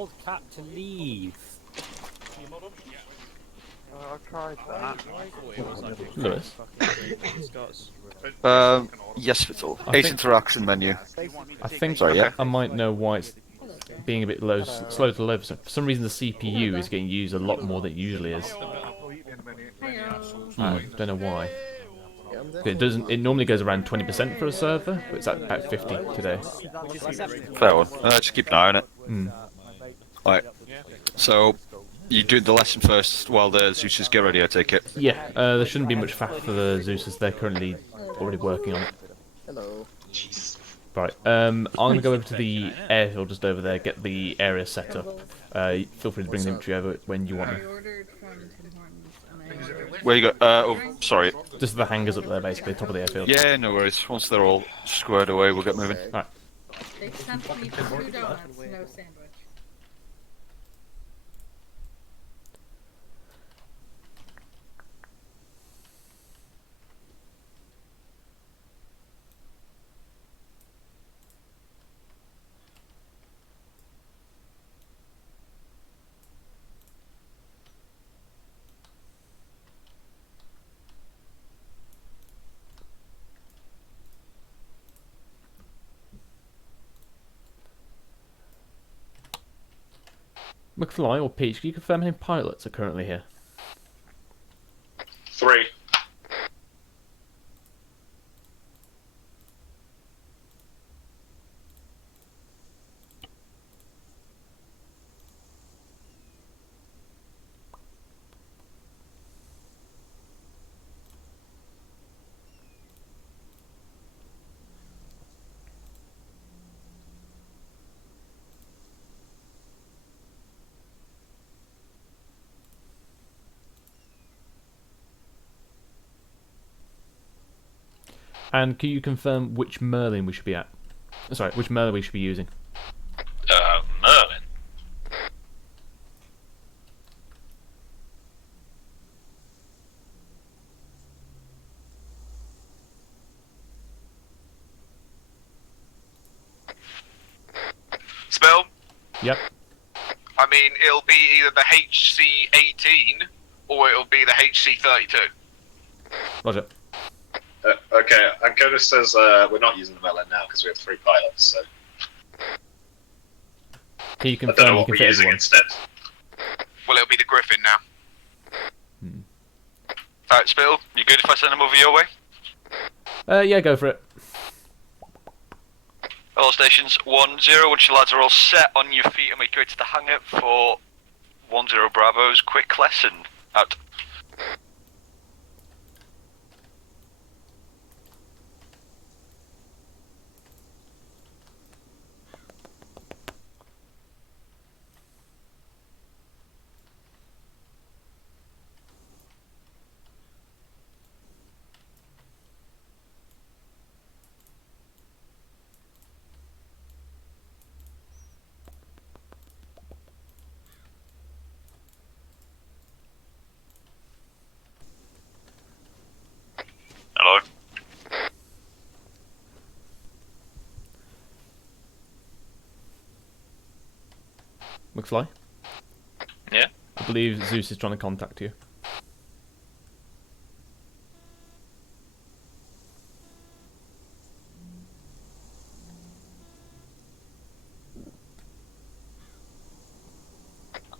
told Cat to leave. I tried that. Lewis? Yes, Fizzle. I Eight think- interaction menu. I think Sorry, yeah. I might know why it's being a bit slow to load. For some reason, the CPU is getting used a lot more than it usually is. I don't know why. It doesn't. It normally goes around 20% for a server, but it's at about 50 today. Fair one. Just keep an eye on it. Mm. Alright. So, you do the lesson first while the Zeus's get ready, I take it. Yeah, there shouldn't be much faff for the Zeus's. They're currently already working on it. Hello. Right, I'm gonna go over to the airfield just over there, get the area set up. Feel free to bring the infantry over when you want them. Where you go? Oh, sorry. Just the hangars up there, basically, top of the airfield. Yeah, no worries. Once they're all squared away, we'll get moving. Right. They sent me 2 donuts, no sandwich. McFly or Peach, can you confirm how many pilots are currently here? 3. And can you confirm which Merlin we should be at? Sorry, which Merlin we should be using? Merlin. Spell? Yep. I mean, it'll be either the HC-18 or it'll be the HC-32. Roger. Okay, Anconis says we're not using the Merlin now because we have 3 pilots, so Can you I don't confirm know you what can we're fit using everyone? instead. Well, it'll be the Griffin now. Alright, Spill, you good if I send them over your way? Yeah, go for it. All stations, 1-0, once your lads are all set on your feet and make your way to the hangar for 1-0 Bravo's quick lesson. Out. Hello. McFly? Yeah? I believe Zeus is trying to contact you.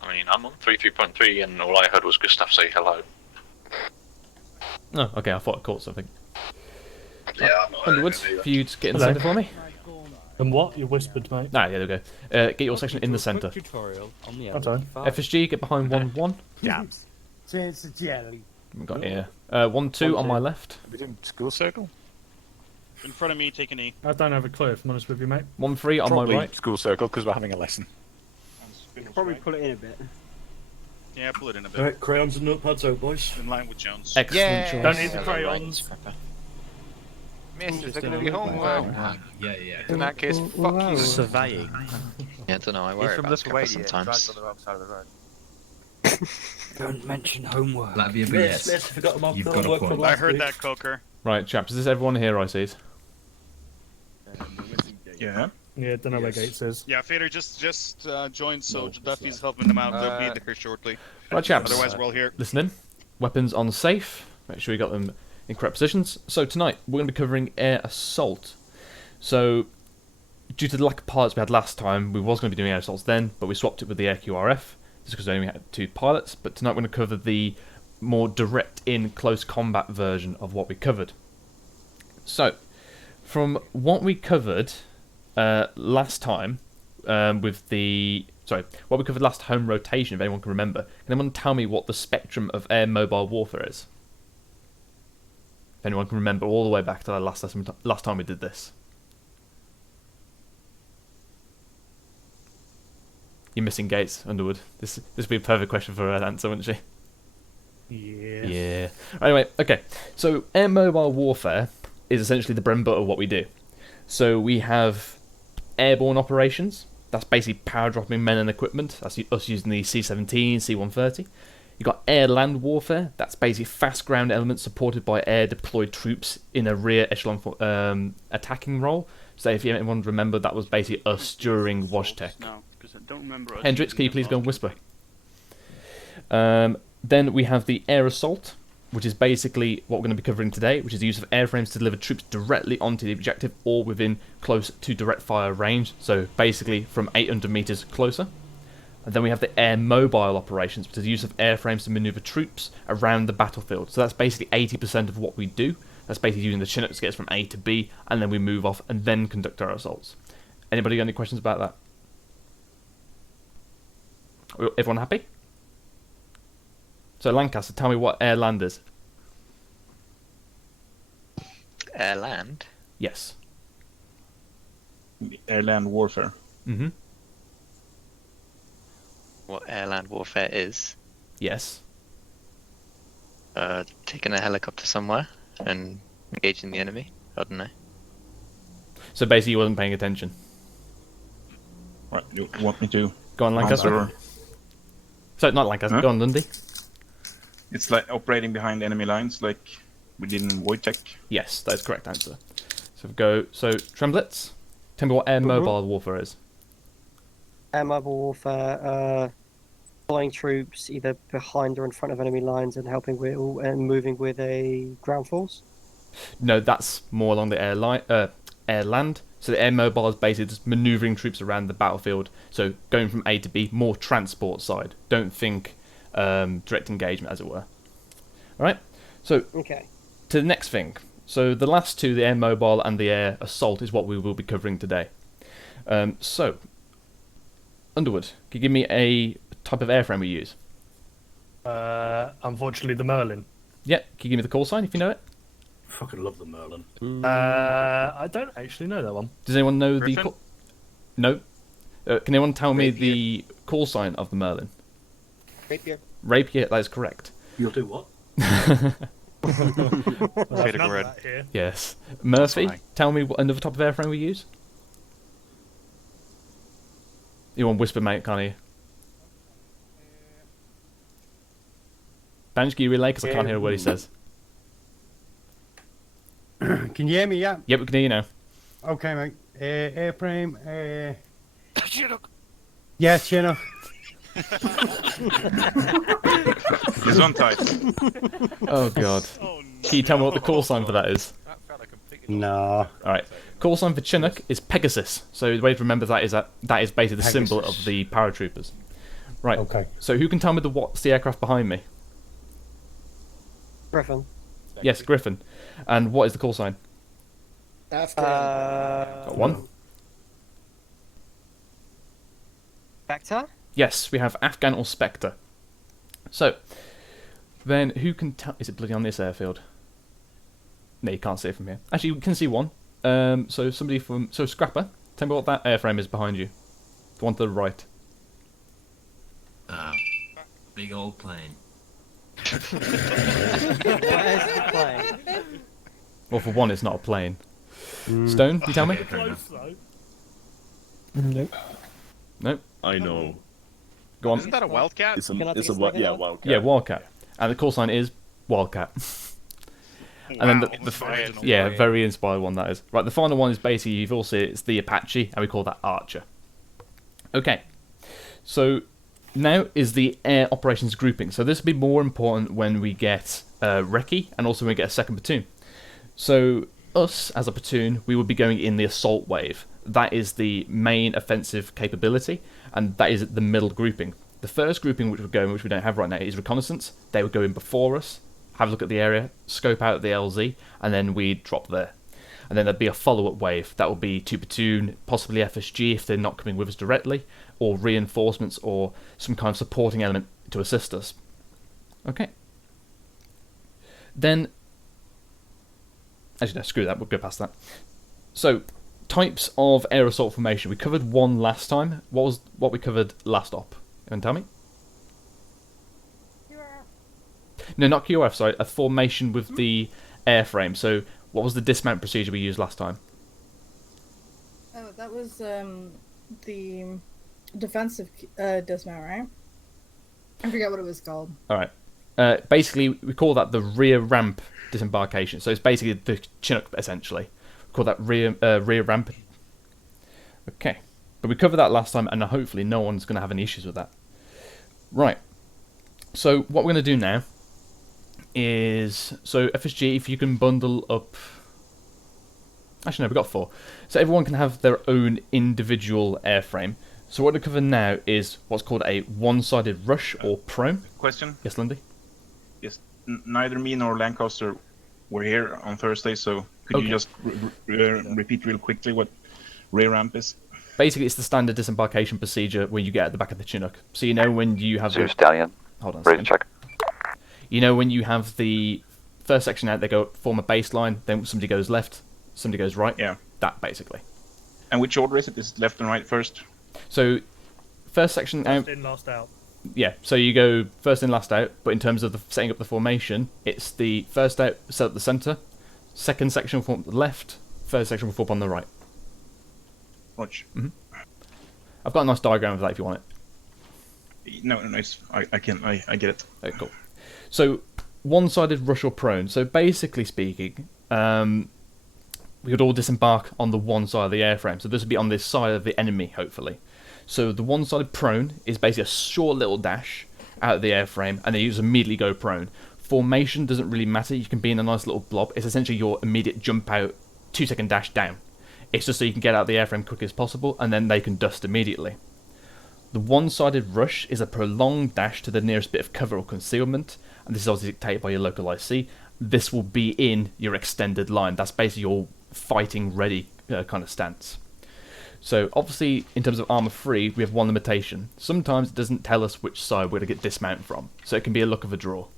I mean, I'm on 33.3 and all I heard was Gustav say hello. Oh, okay, I thought I caught something. Yeah, I'm not Underwoods, for you to get in the centre for me. And what? You whispered, mate. Ah, yeah, there we go. Get your section in the centre. Tutorial on the Okay. FSG, get behind 1-1. Jams. Since the jelly. We've got here. 1-2 on my left. Are we doing school circle? In front of me, take an E. I don't have a clue, if I'm honest with you, mate. 1-3 on my Probably right. school circle because we're having a lesson. Probably pull it in a bit. Yeah, pull it in a bit. Alright, crayons and notepads out, boys. In line with Jones. Excellent choice. Don't need the crayons. Miss, they're going to be homework. Yeah, yeah. In that case, fuck you. Surveying. Yeah, I don't know. I worry about Scrapper sometimes. on the wrong side of the road. Don't mention homework. That'd be a Miss, BS. forgot about You've the got a homework point. from I last heard week. that, Coker. Right, chaps, is this everyone here I see? Yeah. Yeah, don't know where Gates is. Yeah, Fader just joined, so Duffy's helping them out. They'll be here shortly. Right, chaps. Otherwise, we're all here. Listen in. Weapons on safe. Make sure you got them in correct positions. So tonight we're going to be covering air assault. So due to the lack of pilots we had last time, we was going to be doing air assaults then, but we swapped it with the AirQRF just because we only had 2 pilots. But tonight we're going to cover the more direct in close combat version of what we covered. So from what we covered last time what we covered last home rotation, if anyone can remember, can anyone tell me what the spectrum of air mobile warfare is? If anyone can remember all the way back to the last time we did this. You're missing Gates, Underwood. This would be a perfect question for her to answer, wouldn't she? Yeah. Yeah. Anyway, okay. So air mobile warfare is essentially the bread and butter of what we do. So we have airborne operations. That's basically power dropping men and equipment. That's us using the C-17, C-130. You've got air-land warfare. That's basically fast ground elements supported by air-deployed troops in a rear echelon attacking role. So if anyone remember, that was basically us during WashTech. No, because I don't remember. Hendrix, can you please go and whisper? Then we have the air assault, which is basically what we're going to be covering today, which is the use of airframes to deliver troops directly onto the objective or within close to direct fire range, so basically from 800 meters closer. And then we have the air mobile operations, which is the use of airframes to maneuver troops around the battlefield. So that's basically 80% of what we do. That's basically using the Chinook to get us from A to B, and then we move off and then conduct our assaults. Anybody got any questions about that? Everyone happy? So Lancaster, tell me what air land is. Air land? Yes. Airland warfare. Mm-hmm. What air land warfare is? Yes. Taking a helicopter somewhere and engaging the enemy? I don't know. So basically you wasn't paying attention. Right, you want me to? Go on, Lancaster. Answer? So, not Lancaster, Huh? go on, Lundy. It's like operating behind enemy lines, like we did in Wojtek. Yes, that is the correct answer. So Tremblets, tell me what air mobile warfare is. Air mobile warfare, flying troops either behind or in front of enemy lines and helping with and moving with a ground force. No, that's more along the air land. So the air mobile is basically just manoeuvring troops around the battlefield. So going from A to B, more transport side. Don't think direct engagement, as it were. All right. So Okay. to the next thing. So the last two, the air mobile and the air assault, is what we will be covering today. So Underwood, can you give me a type of airframe we use? Unfortunately, the Merlin. Yeah. Can you give me the call sign if you know it? Fucking love the Merlin. I don't actually know that one. Does anyone know Griffin? the call? No. Can anyone tell me the call sign of the Merlin? Rapier. Rapier, that is correct. You'll do what? Fader, go ahead. Here. Yes. Murphy, fine. tell me what another type of airframe we use. You want whisper, mate, can't you? Banj, can you relay? Because I can't hear what he says. Can you hear me? Yeah. Yep, we can hear you now. Okay, mate. Airframe. Chinook. Yeah, Chinook. He's on title. Oh, God. Oh, Can you tell me what the call sign for that is? No. Alright. Call sign for Chinook is Pegasus. So the way to remember that is that is basically the symbol of the paratroopers. Right. Okay. So who can tell me what's the aircraft behind me? Griffin. Yes, Griffin. And what is the call sign? Got one. Vector? Yes, we have Afghan or Spectre. So, then who can tell... Is it bloody on this airfield? No, you can't see it from here. Actually, you can see one. So somebody from... So, Scrapper, tell me what that airframe is behind you. The one to the right. Big old plane. What is the plane? Well, for one, it's not a plane. Stone, can you tell me? Close though. Nope. Nope. I know. Go on. Isn't that a Wildcat? Can I take a sniff at that? Wildcat. Yeah, Wildcat. And the call sign is Wildcat. And then Wow. yeah, very inspired one that is. Right, the final one is basically, you've all seen it, it's the Apache, and we call that Archer. Okay, so now is the air operations grouping. So this will be more important when we get recce, and also when we get a second platoon. So us, as a platoon, we will be going in the assault wave. That is the main offensive capability, and that is the middle grouping. The first grouping which we're going, which we don't have right now, is Reconnaissance. They would go in before us, have a look at the area, scope out the LZ, and then we'd drop there. And then there'd be a follow-up wave. That would be 2 platoon, possibly FSG if they're not coming with us directly, or reinforcements, or some kind of supporting element to assist us. Okay. Then, actually no, screw that, we'll go past that. So, types of air assault formation. We covered one last time. What was what we covered last op? You want to tell me? No, not QRF, sorry. A formation with the airframe. So, what was the dismount procedure we used last time? Oh, that was the defensive dismount, right? I forget what it was called. Alright. Basically, we call that the rear ramp disembarkation. So, it's basically the Chinook, essentially. We call that rear ramp. Okay. But we covered that last time, and hopefully no one's going to have any issues with that. Right. So, what we're going to do now is, so FSG, if you can bundle up, actually no, we've got 4, so everyone can have their own individual airframe. So what we're covering now is what's called a one-sided rush or prone. Question? Yes, Lindy? Yes, neither me nor Lancaster were here on Thursday, so could you just repeat real quickly what rear ramp is? Basically, it's the standard disembarkation procedure when you get at the back of the Chinook. So you know when you have Stallion. Hold on a Ready second. to check. You know when you have the first section out, they go form a baseline, then somebody goes left, somebody goes right. Yeah. That, basically. And which order is it? Is it left and right first? So, first section out. First in, last out. Yeah, so you go first in, last out, but in terms of setting up the formation, it's the first out set up the centre, second section will form on the left, third section will form on the right. Watch. I've got a nice diagram of that if you want it. No, I get it. Okay, cool. So, one-sided rush or prone. So, basically speaking, we would all disembark on the one side of the airframe. So, this would be on this side of the enemy, hopefully. So, the one-sided prone is basically a short little dash out of the airframe, and then you just immediately go prone. Formation doesn't really matter. You can be in a nice little blob. It's essentially your immediate jump out, 2-second dash down. It's just so you can get out of the airframe quick as possible, and then they can dust immediately. The one-sided rush is a prolonged dash to the nearest bit of cover or concealment, and this is obviously dictated by your local IC. This will be in your extended line. That's basically your fighting ready kind of stance. So obviously, in terms of armor free, we have one limitation. Sometimes it doesn't tell us which side we're going to get dismount from, so it can be a luck of a draw.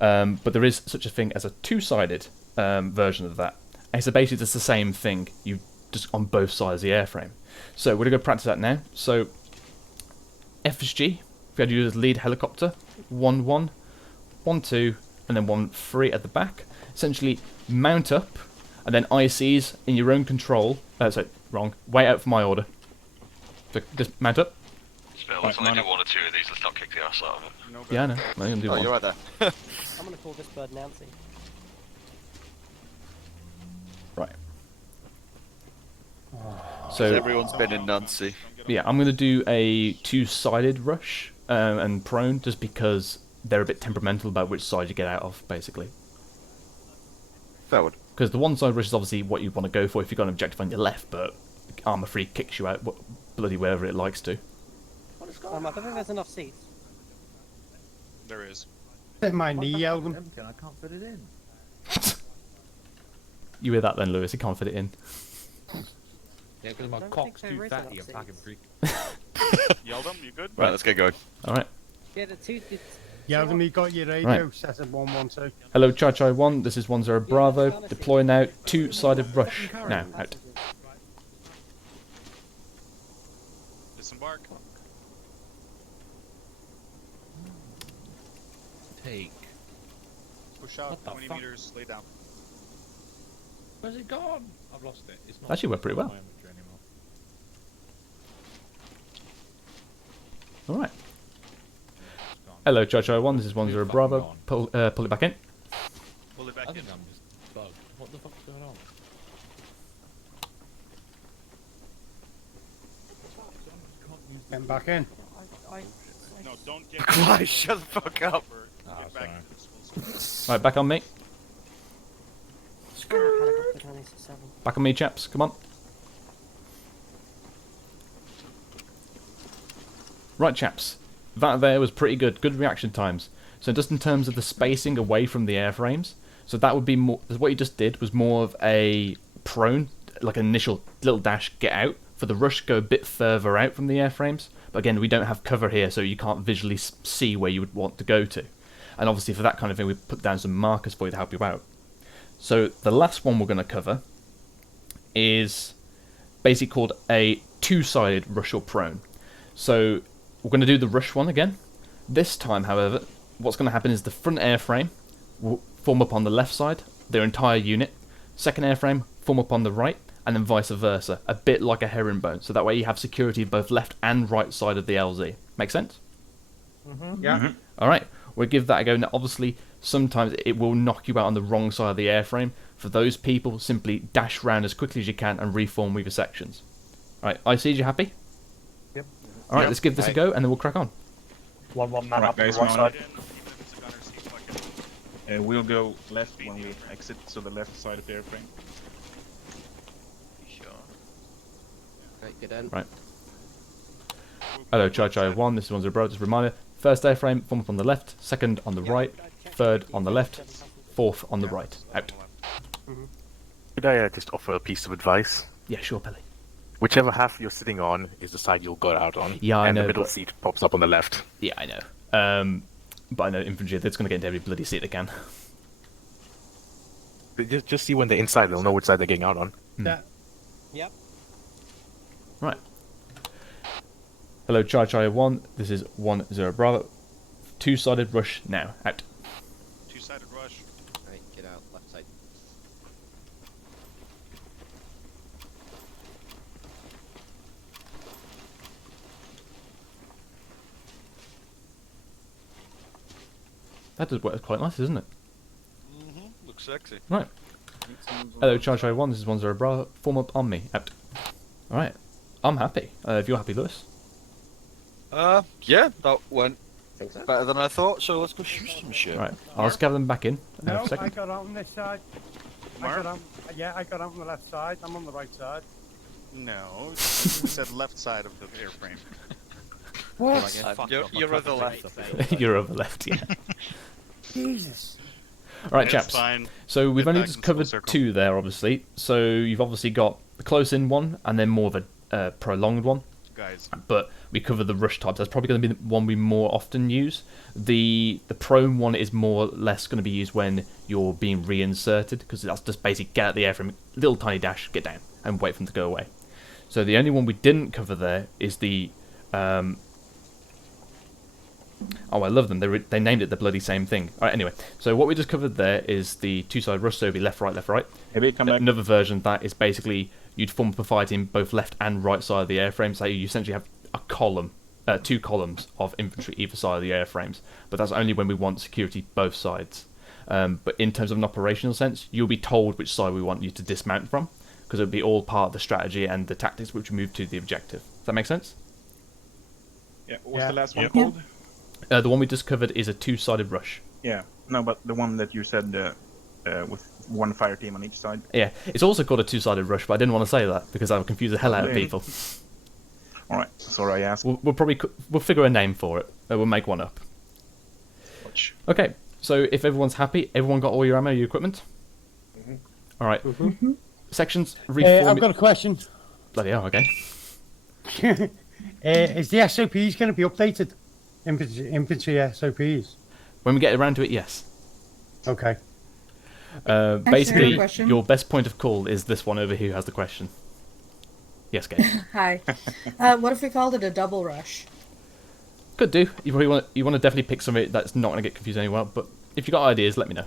But there is such a thing as a two-sided version of that. And so basically it's the same thing, you just on both sides of the airframe. So we're going to go practice that now. So FSG, we had to use lead helicopter, 1-1, 1-2, and then 1-3 at the back. Essentially mount up, and then ICs in your own control. Sorry, wrong. Wait out for my order. So just mount up. Spill, let's only do 1 or 2 of these, let's not kick the arse out of it. Yeah, I know. I'm going to do one. You're right there. I'm going to call this bird Nancy. Right. So So everyone's been in Nancy. yeah, I'm going to do a two-sided rush and prone, just because they're a bit temperamental about which side you get out of, basically. Forward. Because the one-side rush is obviously what you want to go for if you've got an objective on your left, but armor free kicks you out bloody wherever it likes to. I don't think there's enough seats. There is. My knee, Elvin. I can't fit it in. You hear that then, Lewis? You can't fit it in. Yeah, because my don't cock's think too there is fatty, enough I'm fucking seats. freak. Yeldum, you good? Right, let's get going. Alright. Yeah, the two. Yeldon, you got your radio Right. set at 112. Hello, Chai 1. This is 10 Bravo. Deploy now. Two-sided rush. Now, out. Disembark. Take. Push out What the 20 fuck? meters, lay down. Where's it gone? I've lost it. It's not Actually went pretty well. my amateur anymore. Alright. It's gone. Hello, Chai 1. This is 10 Bravo. Pull it back in. Pull it I back in. think I'm just bug. What the fuck's going on? Getting back in. No, don't get. Why? Shut the fuck up. Oh, Get back sorry. into the Right, back on me. Helicopter 987. Back on me, chaps. Come on. Right, chaps. That there was pretty good. Good reaction times. So just in terms of the spacing away from the airframes, so that would be more. What you just did was more of a prone, like an initial little dash, get out. For the rush, go a bit further out from the airframes. But again, we don't have cover here, so you can't visually see where you would want to go to. And obviously for that kind of thing, we put down some markers for you to help you out. So the last one we're going to cover is basically called a two-sided rush or prone. So we're going to do the rush one again. This time, however, what's going to happen is the front airframe will form up on the left side, their entire unit. Second airframe form up on the right, and then vice versa, a bit like a herringbone. So that way you have security of both left and right side of the LZ. Make sense? Yeah. Alright, we'll give that a go. Now, obviously, sometimes it will knock you out on the wrong side of the airframe. For those people, simply dash round as quickly as you can and reform with your sections. Alright, IC, you happy? Yep. Alright, let's give this a go, and then we'll crack on. 1-1 man Right, up on the guys, right one. side. We'll go left when we exit, so the left side of the airframe. Sure. Right, get in. Right. Hello, Chai 1, this is 10 just a reminder. First airframe, form up on the left, second on the right, third on the left, fourth on the right. Out. Could I just offer a piece of advice? Yeah, sure, Pelly. Whichever half you're sitting on is the side you'll go out on. Yeah, I and know, the middle but- seat pops up on the left. Yeah, I know. But I know infantry, that's going to get into every bloody seat they can. But just see when they're inside, they'll know which side they're getting out on. Yeah. Yep. Right. Hello, Chai 1, this is 10 Bravo. Two-sided rush now. Out. Two-sided rush. Right, get out, left side. That does work quite nice, isn't it? Looks sexy. Right. Hello, Chai 1, this is 10 Bravo. Form up on me. Out. Alright. I'm happy. If you're happy, Lewis. Yeah, that went Think so? better than I thought, so let's go shoot some shit. Right. I'll just gather them back in. In No, a I second. got out on this side. Mark? I got out on the left side. I'm on the right side. No, you said left side of the airframe. What? You're on the left. You're over left, yeah. Jesus. Alright, It's chaps. fine. So we've Get only back just into full covered circle. 2 there, obviously. So you've obviously got the close-in one, and then more of a prolonged one. Guys, But we cover the rush types. That's probably going to be the one we more often use. The prone one is more or less going to be used when you're being reinserted, because that's just basically get out the airframe, little tiny dash, get down, and wait for them to go away. So the only one we didn't cover there is the... Oh, I love them. They named it the bloody same thing. Alright, anyway. So what we just covered there is the two-side rush, so it'll be left, right, left, right. Maybe come back. Another version of that is basically you'd form up a fight in both left and right side of the airframe, so you essentially have a column, 2 columns of infantry either side of the airframes. But that's only when we want security both sides. But in terms of an operational sense, you'll be told which side we want you to dismount from, because it'll be all part of the strategy and the tactics which move to the objective. Does that make sense? Yeah, what's the last one Yeah. called? The one we just covered is a two-sided rush. Yeah, no, but the one that you said with one fire team on each side. Yeah, it's also called a two-sided rush, but I didn't want to say that because that would confuse the hell out of Okay. people. All right, sorry I asked. We'll figure a name for it. We'll make one up. Watch. Okay, so if everyone's happy, everyone got all your ammo, your equipment. All right. Sections. I've got a question. Bloody hell. Okay. Is the SOPs going to be updated? Infantry SOPs. When we get around to it, yes. Okay. Basically, question. your best point of call is this one over here who has the question. Yes, Gabe. Hi. What if we called it a double rush? Could do. You probably want to definitely pick something that's not going to get confused anywhere. But if you got ideas, let me know.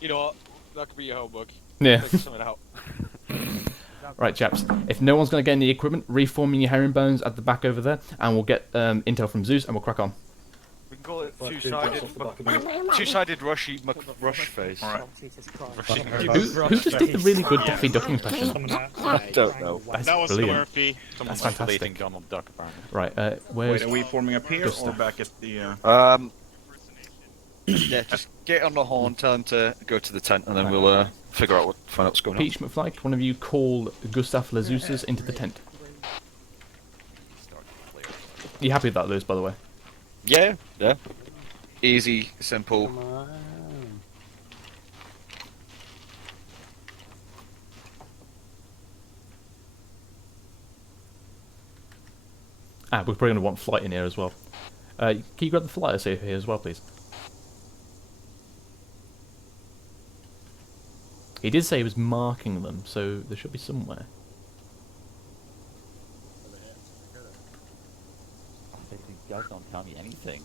You know what? That could be your homework. Yeah. Figure something out. Right, chaps. If no one's going to get any equipment, reforming your herringbones at the back over there, and we'll get intel from Zeus, and we'll crack on. We can call it Two-sided rushy rush face. Alright. Who just did the really good Daffy Duck impression? I don't know. That's That was brilliant. Murphy. That's fantastic. Donald Duck, apparently. Right, where's... Wait, are we forming up here or Gustav? back at the? Yeah, just get on the horn, tell him to go to the tent, and then we'll find out what's going on. Peach McFly, one of you call Gustav Lazusas into the tent. You happy with that, Lewis, by the way? Yeah, yeah. Easy, simple. Come on. We're probably going to want flight in here as well. Can you grab the flyer safe here as well, please? He did say he was marking them, so there should be somewhere. You guys don't tell me anything.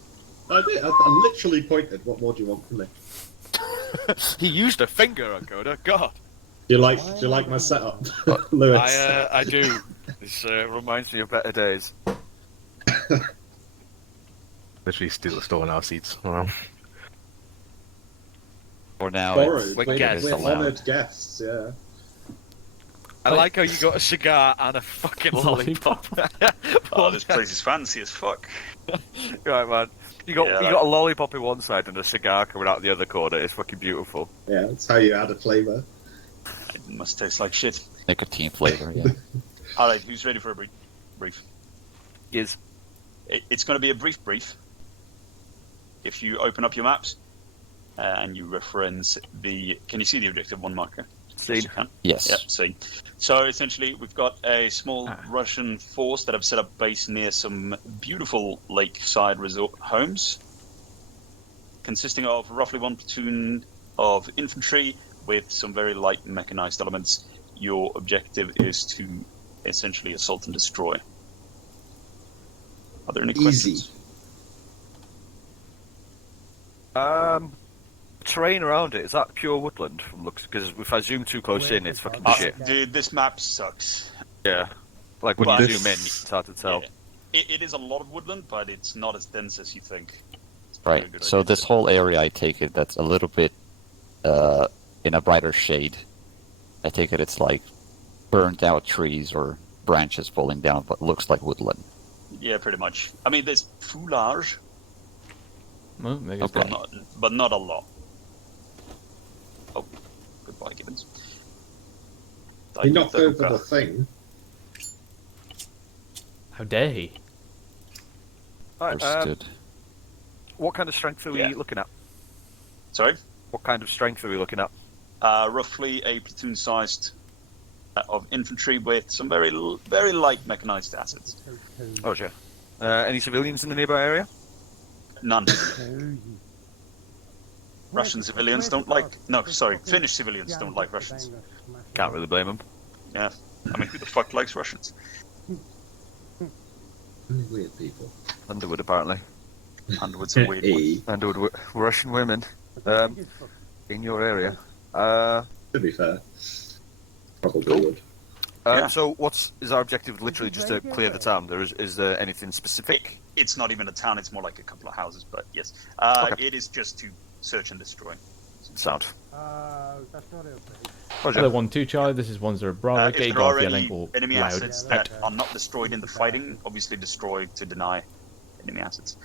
I did. I literally pointed. What more do you want from me? He used a finger on Coda. God. Do you like my setup, Lewis? I do. This reminds me of better days. Literally stolen our seats. Wow. For now, Borrowed. it's We're allowed. honoured guests. Yeah. I like how you got a cigar and a fucking lollipop. Oh, this place is fancy as fuck. Right, man. You got a lollipop in one side and a cigar coming out the other corner. It's fucking beautiful. Yeah, that's how you add a flavour. It must taste like shit. Nicotine flavor, yeah. Alright, who's ready for a brief? Yes. It's going to be a brief. If you open up your maps and you reference the... Can you see the objective 1 marker? Seen. Yes. Yep, see. So essentially, we've got a small Russian force that have set up base near some beautiful lakeside resort homes, consisting of roughly 1 platoon of infantry with some very light mechanized elements. Your objective is to essentially assault and destroy. Are there any questions? Terrain around it, is that pure woodland from looks? Because if I zoom too close in, it's fucking shit. Dude, this map sucks. Yeah. Like when But you zoom in, it's hard to tell. Yeah. It is a lot of woodland, but it's not as dense as you think. Right. So this whole area, I take it, that's a little bit in a brighter shade. I take it it's like burned out trees or branches falling down, but looks like woodland. Yeah, pretty much. I mean, there's foulage, Well, maybe it's but not a lot. Oh, goodbye, Gibbons. He knocked over the thing. How dare he? Roasted. What kind of strength are we looking at? Sorry? What kind of strength are we looking at? Roughly a platoon-sized of infantry with some very light mechanized assets. Oh, sure. Any civilians in the nearby area? None. Russian civilians don't like... No, sorry, Finnish civilians don't like Russians. Can't really blame them. Yeah. I mean, who the fuck likes Russians? Weird people. Underwood, apparently. Underwood's a weird one. Underwood, Russian women. In your area. To be fair. Probably would. So, is our objective literally just to clear the town? Is there anything specific? It's not even a town, it's more like a couple of houses, but yes. It is just to search and destroy. Sound. Hello, 1-2 Charlie, this is 1-0 Bravo. If Get there are yelling any or enemy loud. assets that are not destroyed in the fighting, obviously destroy to deny enemy assets.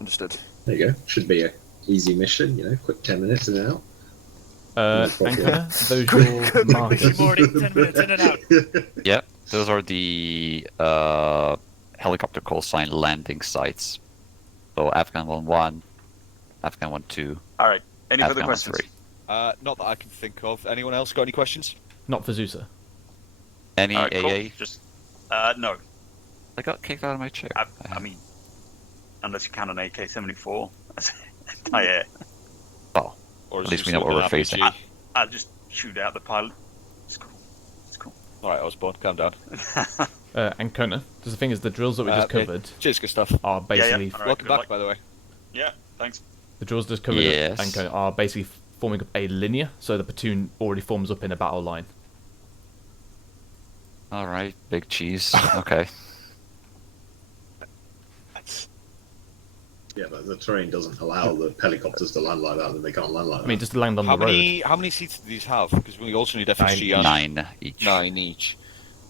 Understood. There you go. Should be a easy mission, quick 10 minutes and out. Anchor, those your markers. Morning, 10 minutes in and out. Yeah, those are the helicopter call sign landing sites. So Afghan 1-1, Afghan 1-2. All right. Any Afghan further questions? 1-3. Not that I can think of. Anyone else got any questions? Not for Zusa. Any All right, cool. AA? Just no. I got kicked out of my chair. I mean, unless you count an AK-74. Yeah. Well, Or at least we know what we're facing. I'll just shoot out the pilot. It's cool. It's cool. All right, Osborne, calm down. Ancona, because the thing is, the drills that we just covered Cheers, Gustav. are basically... All right, Welcome good back, luck. by the way. Yeah, thanks. The drills just covered Yes. Ancona are basically forming up a linear, so the platoon already forms up in a battle line. Alright, big cheese. Okay. Yeah, but the terrain doesn't allow the helicopters to land like that, then they can't land like that. I mean, just land on How the road. How many seats do these have? Because we also need FSG. 9 each. 9 each.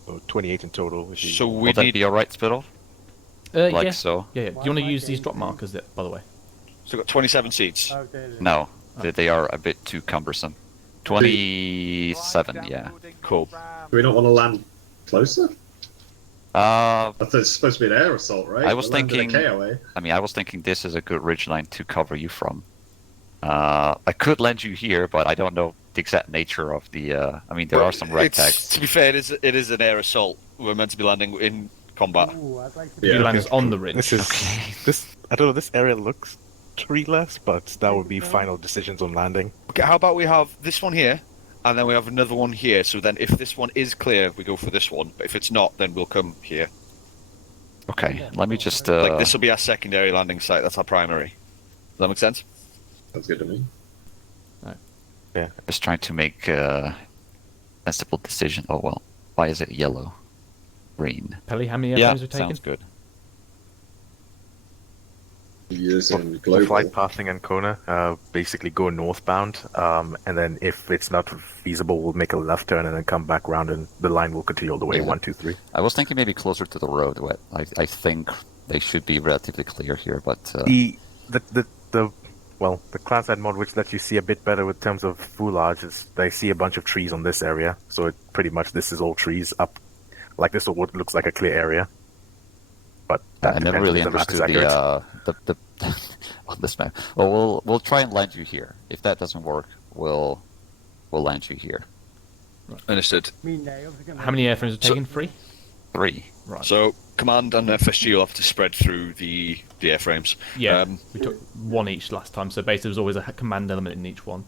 So 28 in total. So we Would that need. be alright, Spittle? Yeah. so? Yeah. Do you want to use these drop markers, by the way? So we've got 27 seats. No, they are a bit too cumbersome. 27, yeah. Cool. Do we not want to land closer? I thought it's supposed to be an air assault, right? I was We're landing thinking. a KOA. I mean, I was thinking this is a good ridgeline to cover you from. I could land you here, but I don't know the exact nature of the. I mean, there are some red tags. To be fair, it is an air assault. We're meant to be landing in combat. You land on the ridge. This is I don't know. This area looks treeless, but that would be final decisions on landing. Okay, how about we have this one here, and then we have another one here. So then, if this one is clear, we go for this one. But if it's not, then we'll come here. Okay, let me just. Like this will be our secondary landing site. That's our primary. Does that make sense? That's good to me. Yeah. Just trying to make a sensible decision. Oh well, why is it yellow? Green. Pelly, how many Yeah, airplanes are taken? sounds good. Using For global. flight pathing Ancona, basically go northbound, and then if it's not feasible, we'll make a left turn and then come back round, and the line will continue all the way. Yeah. 1, 2, 3. I was thinking maybe closer to the road. I think they should be relatively clear here, but The class side mod, which lets you see a bit better with terms of foulage, is they see a bunch of trees on this area. So it pretty much this is all trees up, like this is what looks like a clear area. But I never really if the map is understood accurate. the on this map. Well, we'll try and land you here. If that doesn't work, we'll land you here. Understood. How many airframes are taken? 3? 3. Right. So command and FSG will have to spread through the airframes. Yeah. We took 1 each last time, so basically there's always a command element in each one.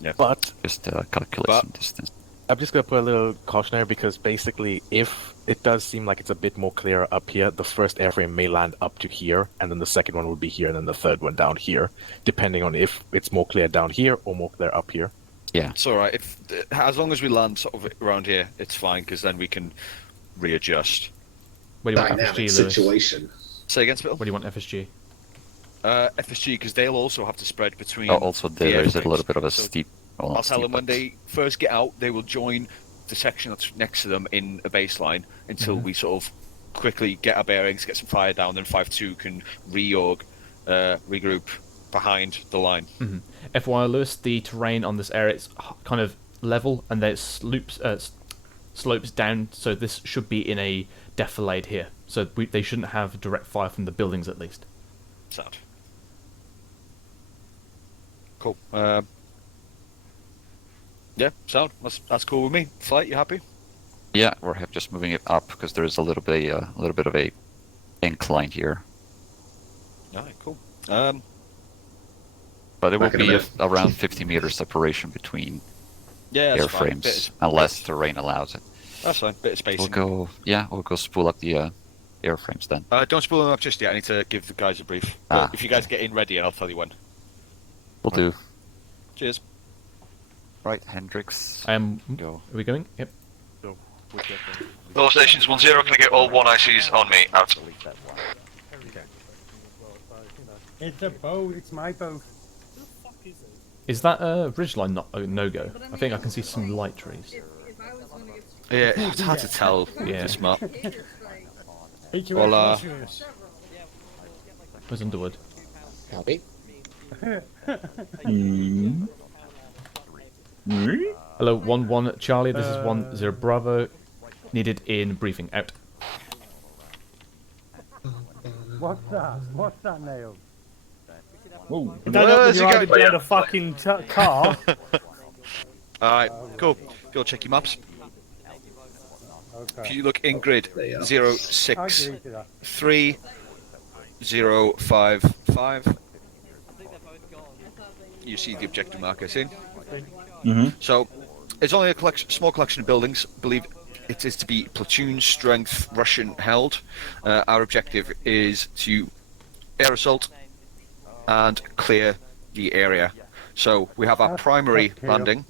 Yeah. But just calculate some distance. I'm just going to put a little cautionary because basically if it does seem like it's a bit more clear up here, the first airframe may land up to here, and then the second one will be here, and then the third one down here, depending on if it's more clear down here or more clear up here. Yeah. It's alright. As long as we land sort of around here, it's fine, because then we can readjust. Where do you want Dynamic FSG, Lewis? situation. Say again, Spittle? Where do you want FSG? FSG, because they'll also have to spread between. Oh, also there is a airframes. little bit of a So steep. Well, I'll not tell steep, them when but- they first get out, they will join the section that's next to them in a baseline until we sort of quickly get our bearings, get some fire down, then 5-2 can regroup behind the line. Mm-hmm. FYI, Lewis, the terrain on this area is kind of level, and then it slopes down, so this should be in a defilade here. So they shouldn't have direct fire from the buildings, at least. Sound. Cool. Yeah, sound. That's cool with me. Flight, you happy? Yeah, we're just moving it up because there is a little bit of a incline here. Alright, cool. But it will Back in a be minute. around 50 meters separation between Yeah, that's fine. airframes, unless terrain allows it. That's fine. Bit of spacing. We'll go spool up the airframes then. Don't spoil them up just yet. I need to give the guys a brief. Ah, But if you guys get in ready, and I'll tell you when. We'll do. Cheers. Right, Hendrix. Go. Are we going? Yep. All stations 1-0, can I get all 1 ICs on me? Out. It's a boat. It's my boat. Is that a ridgeline not a no-go? I think I can see some light trees. Yeah, it's hard to tell Yeah. this map. Well, Where's Underwood? Copy. Hello, 1-1 Charlie, this is 1-0 Bravo. Needed in briefing. Out. What's that? What's that, Nail? You don't know when you're riding down a fucking car. Alright, cool. Go check your maps. If you look in grid 063055, you see the objective marker seen. So it's only a small collection of buildings. I believe it is to be platoon strength Russian held. Our objective is to air assault and clear the area. So we have our primary landing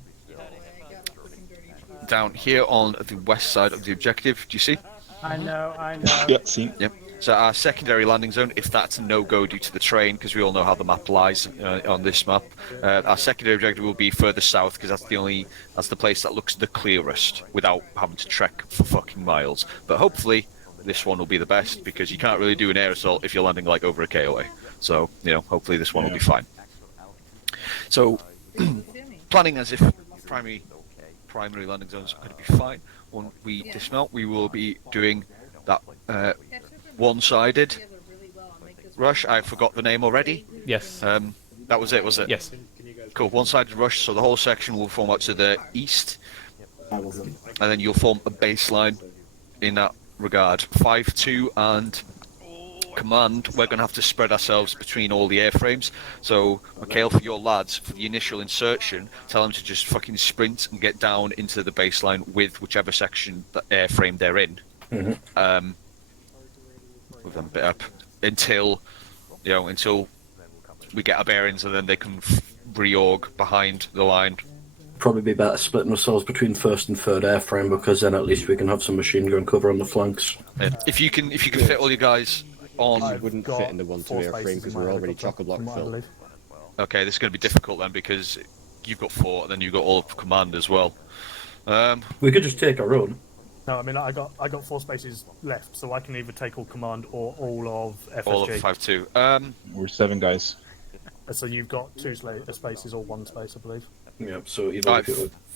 down here on the west side of the objective. Do you see? I know. Yeah, see. Yep. So our secondary landing zone, if that's a no-go due to the terrain, because we all know how the map lies on this map, our secondary objective will be further south, because that's the place that looks the clearest without having to trek for fucking miles. But hopefully, this one will be the best, because you can't really do an air assault if you're landing like over a KOA. So, hopefully this one will be fine. So, planning as if primary landing zones are going to be fine. When we dismount, we will be doing that one-sided rush. I forgot the name already. Yes. That was it? Yes. Cool. One-sided rush, so the whole section will form out to the east, and then you'll form a baseline in that regard. 5-2 and command, we're going to have to spread ourselves between all the airframes. So, Mikhail, for your lads, for the initial insertion, tell them to just fucking sprint and get down into the baseline with whichever section that airframe they're in. Mm-hmm. With them bit up until we get our bearings, and then they can reorg behind the line. Probably be better splitting ourselves between first and third airframe, because then at least we can have some machine gun cover on the flanks. If you can fit all you guys on, I wouldn't fit in the 1-2 airframe because we're already chock-a-block full. Okay, this is going to be difficult then, because you've got 4 and then you've got all of command as well. We could just take our own. No, I mean I got 4 spaces left, so I can either take all command or all of FSG. All of 5-2. We're 7 guys. So you've got 2 spaces or 1 space, I believe. Yeah. So either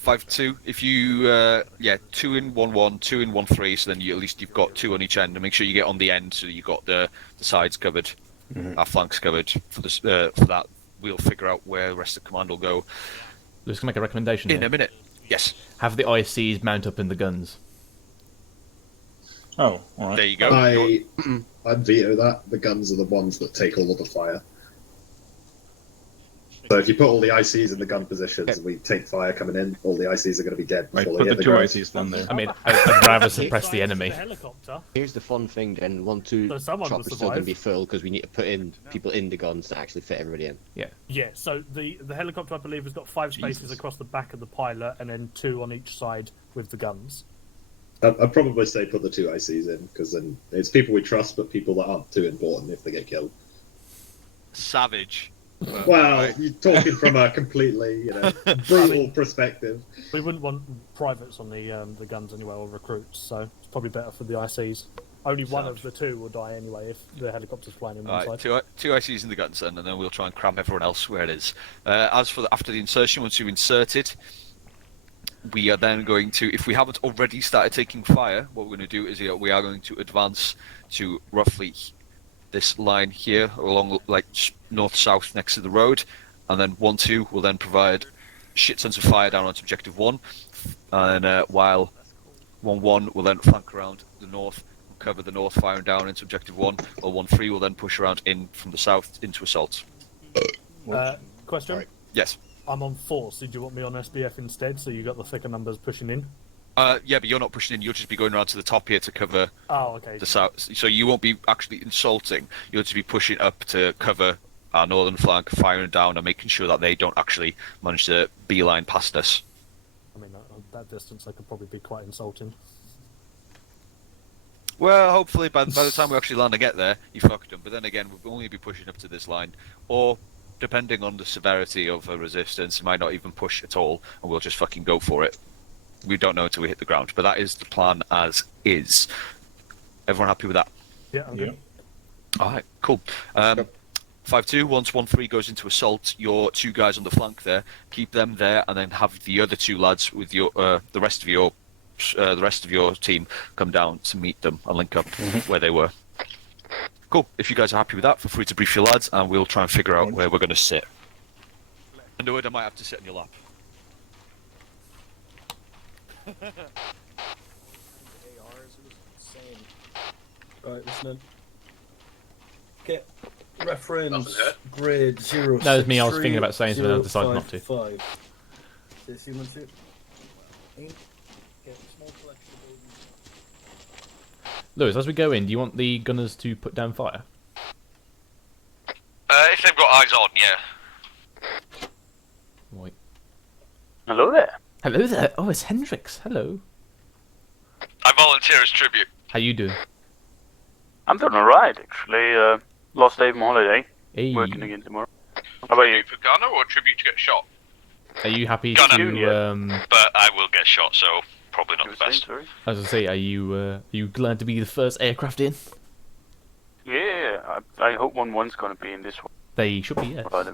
5-2. If you 2 in 1-1, 2 in 1-3, so then at least you've got 2 on each end, and make sure you get on the end so you've got the sides covered, our flanks covered. For that, we'll figure out where the rest of the command will go. Let's make a recommendation in here. a minute. Yes. Have the ICs mount up in the guns. Oh, all right. There you go. I'd veto that. The guns are the ones that take all of the fire. So if you put all the ICs in the gun positions, and we take fire coming in, all the ICs are going to be dead before they hit the ground. 2 ICs down there. I mean, I'd rather suppress the enemy. Here's the fun thing then, 1-2 chopper's still going to be full because we need to put in people in the guns to actually fit everybody in. Yeah. Yeah, so the helicopter, I believe, has got 5 spaces across the back of the pilot and then 2 on each side with the guns. I'd probably say put the 2 ICs in, because then it's people we trust, but people that aren't too important if they get killed. Savage. Well, you're talking from a completely, brutal perspective. We wouldn't want privates on the guns anyway, or recruits, so it's probably better for the ICs. Only one of the 2 will die anyway if the helicopter's flying in one side. 2 ICs in the guns then, and then we'll try and cram everyone else where it is. As for after the insertion, once you've inserted, we are then going to, if we haven't already started taking fire, what we're going to do is we are going to advance to roughly this line here along like north-south next to the road, and then 1-2 will then provide shit tons of fire down onto objective 1, and while 1-1 will then flank around the north and cover the north, firing down into objective 1, while 1-3 will then push around in from the south into assault. Question? Right. Yes. I'm on 4, so do you want me on SBF instead, so you got the thicker numbers pushing in? Yeah, but you're not pushing in, you'll just be going around to the top here to cover the south. So you won't be actually insulting, you'll just be pushing up to cover our northern flank, firing down and making sure that they don't actually manage to beeline past us. I mean, at that distance, I could probably be quite insulting. Well, hopefully by the time we actually land and get there, you fucked them. But then again, we'll only be pushing up to this line, or depending on the severity of a resistance, it might not even push at all, and we'll just fucking go for it. We don't know until we hit the ground, but that is the plan as is. Everyone happy with that? Yeah, I'm good. Alright, cool. 5-2, once 1-3 goes into assault, your 2 guys on the flank there, keep them there, and then have the other 2 lads with your the rest of your team come down to meet them and link up where they were. Cool. If you guys are happy with that, feel free to brief your lads, and we'll try and figure out where we're going to sit. Underwood, I might have to sit on your lap. Right, listening. Okay, reference grade 0. That was me, I was thinking about saying something, I decided not to. 5. Lewis, as we go in, do you want the gunners to put down fire? If they've got eyes on, yeah. Wait. Hello there. Hello there. Oh, it's Hendrix. Hello. I volunteer as tribute. How you doing? I'm doing alright, actually. Last day of my holiday. Hey. Working again tomorrow. How about you? For Gunner or tribute to get shot? Are you happy Gunner. to? But I will get shot, so probably not the best. I was gonna say, are you glad to be the first aircraft in? Yeah, I hope 1-1's gonna be in this one. They should be, yes. Right,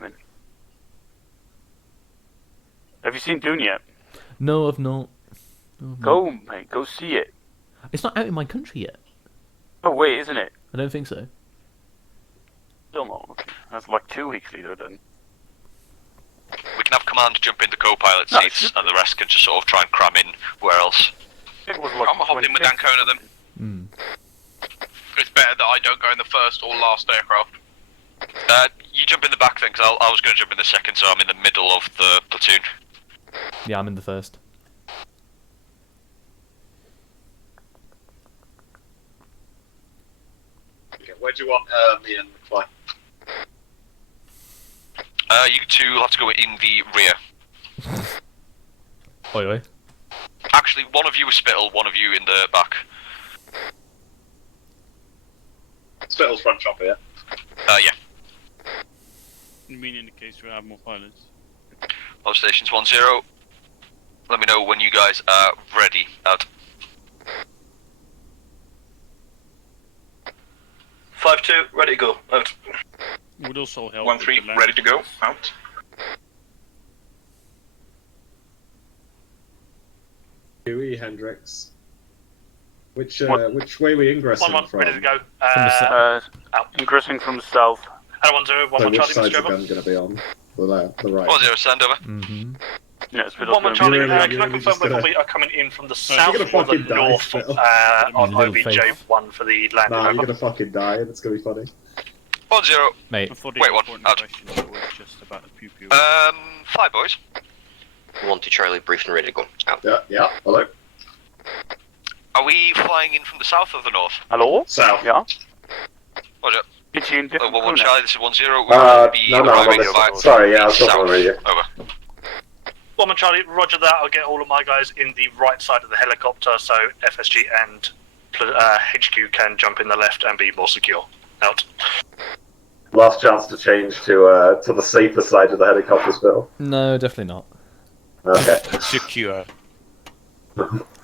have you seen Dune yet? No, I've not. Go, mate, go see it. It's not out in my country yet. Oh wait, isn't it? I don't think so. Still not. Okay. That's like 2 weeks later then. We can have Command jump in the co-pilot seats, and the rest can just sort of try and cram in where else. It was like I'm holding with Dancona then. It's better that I don't go in the first or last aircraft. You jump in the back then, because I was going to jump in the second, so I'm in the middle of the platoon. Yeah, I'm in the first. Okay, where do you want me and fly? You two will have to go in the rear. Oi, oi. Actually, one of you is Spittle, one of you in the back. Spittle's front chopper, yeah? Yeah. You mean in the case we have more pilots? All stations 1-0. Let me know when you guys are ready. Out. 5-2, ready to go. Out. Would also help. 1-3, ready to go. Out. Huey, Hendrix. Which way we ingressing from? Ready to go. Ingressing from the south. I want to one So more which Charlie, side's the Mr. gun going to be on? The right. 1-0, stand over. Mm-hmm. Yeah, One more Charlie, You're can I confirm whether we are coming in from the south gonna or the fucking die, north Phil. on Little OBJ1 for the landing? Nah, over? you're going to fucking die and it's going to be funny. 1-0. Mate. Wait, one. Out. Just about the pew pew. Fly, boys. 1-2 Charlie, briefed and ready to go. Out. Yeah, hello. Are we flying in from the south or the north? Hello? South. Yeah? Roger. It's in different 1 corner. Charlie, this is 1-0. We'll be no, I'm on arriving this by one. Sorry, yeah, I was south. not on radio. Over. One more Charlie, roger that. I'll get all of my guys in the right side of the helicopter so FSG and HQ can jump in the left and be more secure. Out. Last chance to change to the safer side of the helicopter spill. No, definitely not. Okay. Secure.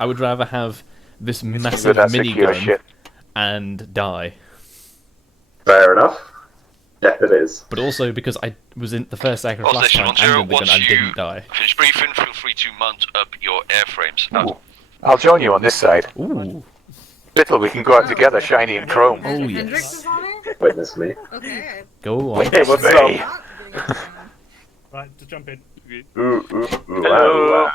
I would rather have this good massive at secure minigun shit. and die. Fair enough. Yeah, it is. But also because I was in the first aircraft All last station time 1-0, and in the gun once and you didn't die. finish briefing, feel free to mount up your airframes. Out. I'll join you on this side. Ooh. Little, we can go out together, shiny and chrome. Oh Hendrix yes. is on it? Witness me. Okay. Go on. Witness me. Right, to jump in. Hello.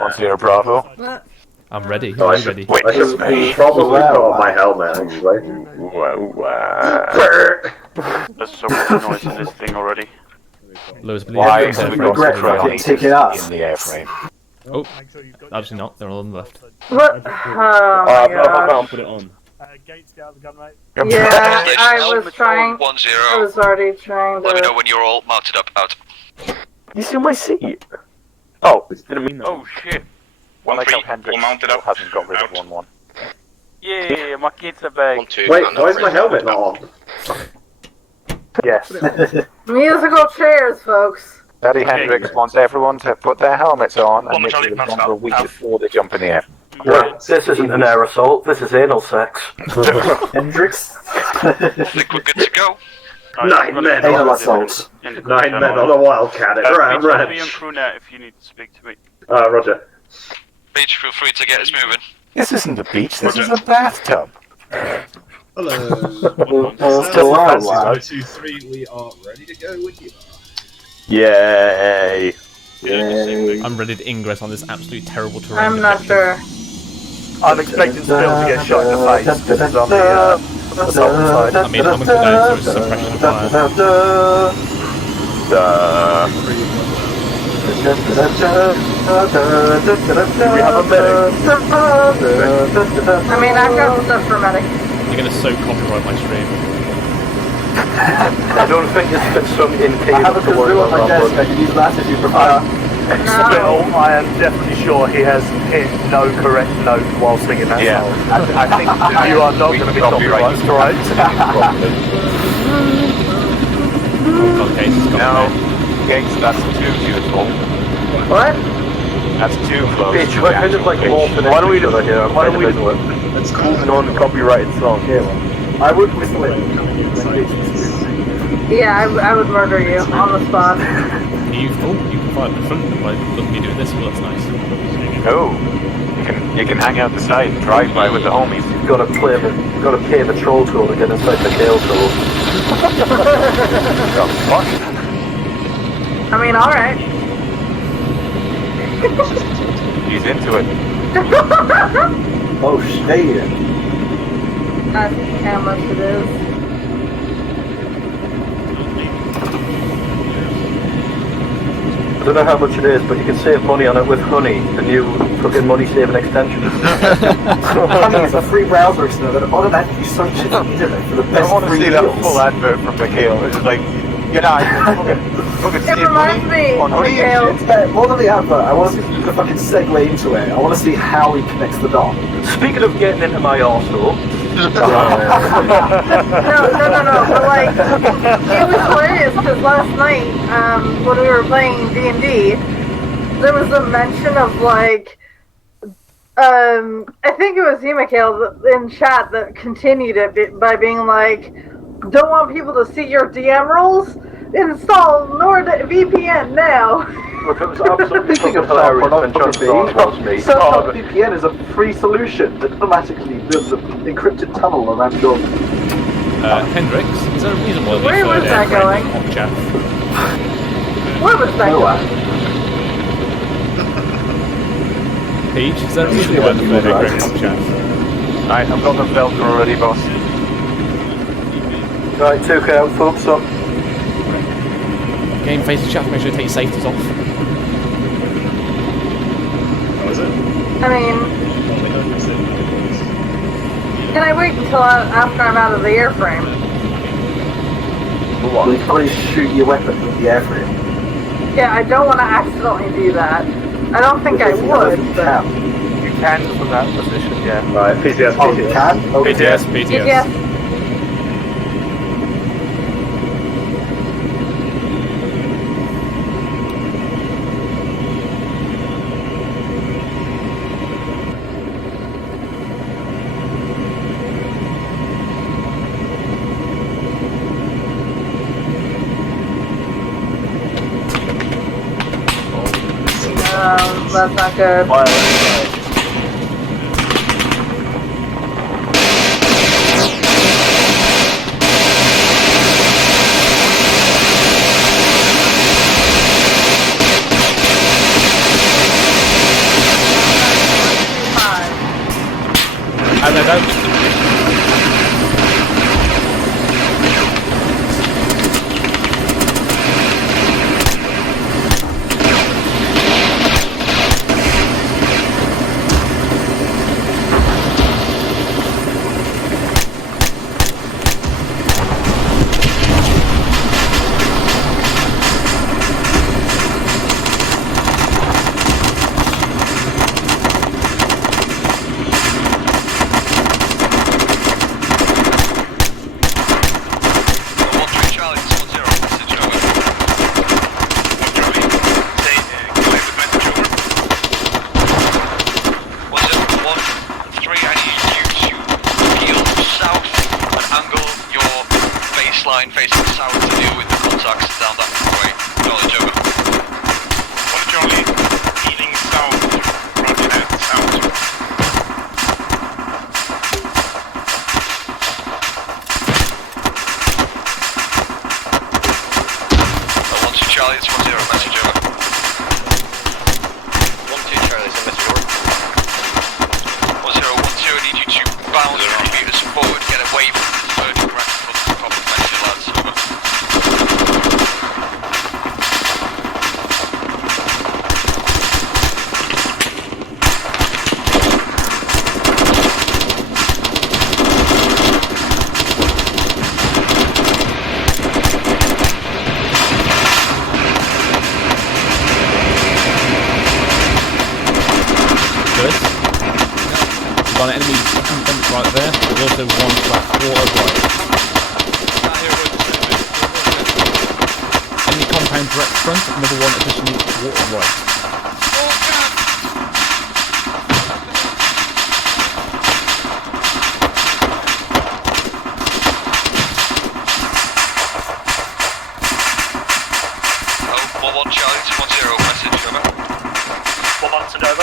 1-0 Bravo. What? I'm ready. Oh, Are you ready? I should probably put on my helmet, actually. There's so much noise in this thing already. Lewis, believe Why in is the airframes. regret Take it out. in the airframe? Oh, obviously not. They're all on the left. What? Oh my god. Put it on. Gates, get out of the gun, mate. Yeah, Station I helmet was trying. 1-0. I was already trying Let me know to. when you're all mounted up. Out. You see my seat? Oh, Didn't mean that. Oh shit. well, like 1-3, how Hendrix we'll mount it up. hasn't got rid of Out. 1-1. Yeah, my kids are back. 1-2. Wait, why is my helmet not on? Yes. Musical chairs, folks. Daddy Hendrix wants everyone to put their helmets on and Charlie, literally mounted for a up. week Out. before they jump in the air. This isn't an air assault, this is anal sex. Hendrix? I think we're good to go. 9 men Anal on assaults. 9 men on a wildcat at Ram Be on Ranch. crew now if you need to speak to me. Roger. Beach, feel free to get us moving. This isn't a beach, this is a bathtub. Hello. Still on, lad. 2, 3, we are ready to go with you. Yay. I'm ready to ingress on this absolutely terrible terrain. I'm not sure. I'm expecting Phil to get shot in the face. This is on the assault side. I mean, I'm going to put down some suppression of fire. We have a medic. I mean, I've got stuff for medic. You're going to so copyright my stream. I don't think it's been some in I have a kazoo on my desk, I can use that if you prefer. Spittle, I am definitely sure he has hit no correct note while singing that song. I think You are not going to be copyright striked. No, Gates, that's too beautiful. What? That's too close. Bitch, we're kind of like morphing Why don't we each other here. Why don't we It's non-copyrighted song? I would whistle it. Yeah, I would murder you on the spot. You can fight in front of them by looking at me doing this. Well, that's nice. Oh, you can hang out the side and drive by with the homies. You've got to pay the troll tool to get inside the Gale tool. What? I mean, alright. He's into it. Oh, stay in. I think how much it is. I don't know how much it is, but you can save money on it with Honey, the new fucking money-saving extension. Honey is a free browser extension that automatically searches the internet for the best I want to free see that deals. full advert from Mikhail. It's like, you know, fucking It reminds me on of Honey. Mikhail. More than the advert, I want to see the fucking segue into it. I want to see how he connects the dot. Speaking of getting into my arsehole... No, but like, it was hilarious because last night, when we were playing D&D, there was a mention of like, I think it was you, Mikhail, in chat that continued it by being like, don't want people to see your DM rolls? Install NordVPN now. Look, it was absolutely fucking hilarious when John was me. VPN is a free solution that automatically builds an encrypted tunnel around your... Hendrix, is there a reason why Where was that going? Chat? Where was that going? Peach, is there a reason why the Hendrix on chat? Right, I've got the Velcro already, boss. Right, 2K out, folks up. Game faces chat, make sure you take your safeties off. How is it? I mean, can I wait until after I'm out of the airframe? What? You can't shoot your weapon with the airframe. Yeah, I don't want to accidentally do that. I don't think I would. But... You can from that position, yeah. Right, PTS. Oh, you can? PTS, PTS. That's not good. And they don't. also 1 flat 4 right. Enemy compound direct front, another 1 additional water right. Charlie, 1-0, message, over. 1-1, send over.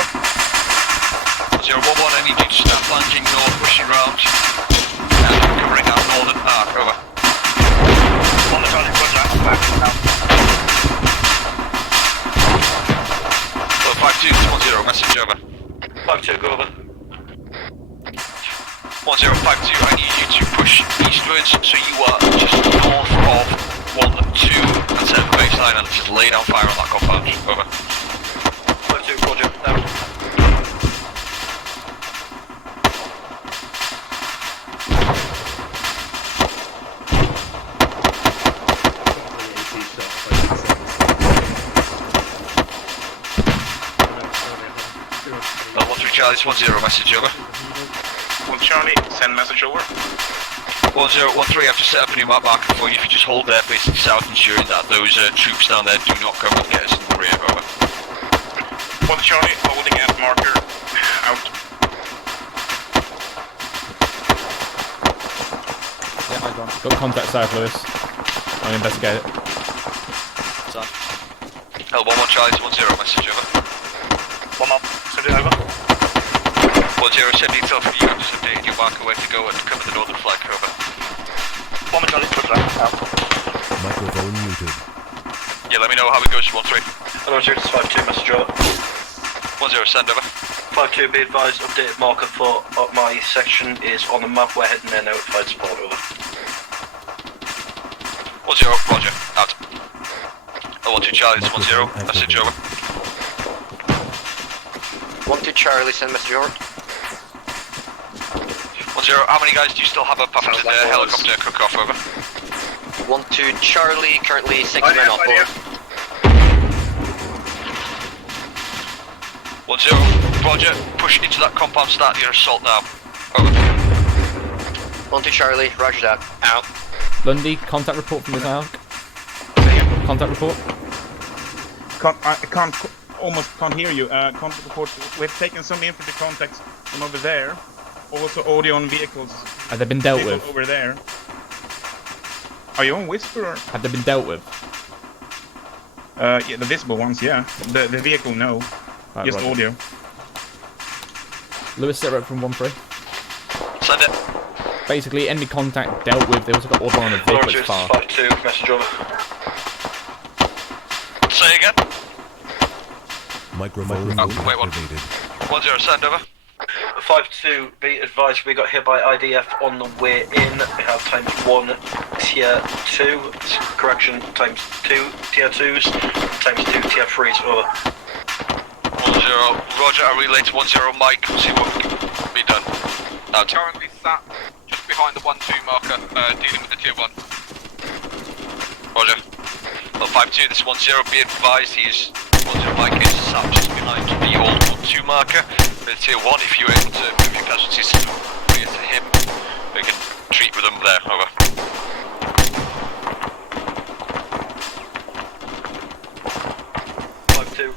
0-1-1, I need you to start flanking north, pushing round. And covering our northern arc, over. 1 Charlie, roger that, back now. So 5-2, 1-0, message, over. 5-2, go over. 1-0, 5-2, I need you to push eastwards, so you are just north of 1-2 and set the baseline and just lay down fire on that compound, over. 5-2, roger, out. Charlie, 1-0, message, over. 1 Charlie, send message over. 1-0-1-3, I've just set up a new map marker for you. If you just hold there facing south, ensuring that those troops down there do not come and get us in the rear, over. 1 Charlie, holding at marker, out. Yeah, I got contact south, Lewis. I'll investigate it. Done. L11 Charlie, 1-0, message, over. 1 up, send it over. 1-0, send detail for you. I've just updated your marker where to go and cover the northern flank, over. 1 Charlie, roger that, out. Microphone muted. Yeah, let me know how it goes, 1-3. Hello, 0 to 5-2, message over. 1-0, send over. 5-2, be advised, updated marker for my section is on the map. We're heading there, notified support, over. 1-0, roger, out. L12 Charlie, 1-0, message, over. 1-2 Charlie, send message over. 1-0, how many guys do you still have up after the helicopter cook-off, over? 1-2 Charlie, currently 6 men on board. 1-0, roger, push into that compound, start your assault now, over. 1-2 Charlie, roger that, out. Lundy, contact report from this arc. Contact report. Almost can't hear you. Contact report. We've taken some infantry contacts from over there. Also audio on vehicles. Have they been dealt Vehicle with? over there. Are you on Whisper? Or? Have they been dealt with? Yeah, the visible ones, yeah. The vehicle, no. Right, just roger. audio. Lewis, set rep from 1-3. Send it. Basically, enemy contact dealt with. They also got order on a vehicle Roger, that's far. 5-2, message over. Say again. Microphone activated. 1-0, send over. 5-2, be advised, we got hit by IDF on the way in. We have times 1 tier 2, correction, times 2 tier 2s, times 2 tier 3s, over. 1-0, roger, I relay to 1-0 Mike, see what can be done. Out. Currently sat just behind the 1-2 marker, dealing with the tier 1. Roger. Well, 5-2, this 1-0, be advised, he's 1-0 Mike is sat just behind the old 1-2 marker. With tier 1, if you're able to move your casualties near to him, we can treat with them there, over. Roger,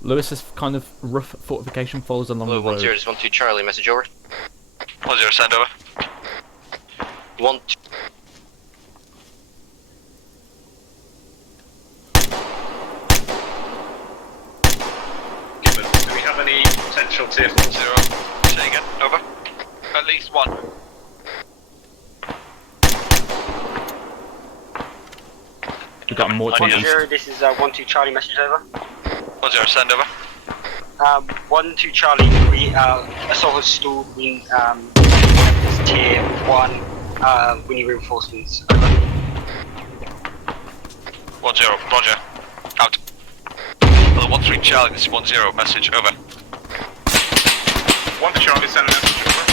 Lewis's kind of rough fortification follows along the road. 1-0, just 1-2 Charlie, message over. 1-0, send over. 1-2. Do we have any potential tier 4? 0, say again, over. At least 1. We got more to east. 1-0, this is 1-2 Charlie, message over. 1-0, send over. 1-2 Charlie, we assault has stalled in tier 1. We need reinforcements. 1-0, roger. Out. 1-3 Charlie, this is 1-0, message, over. 1 to Charlie, send message over.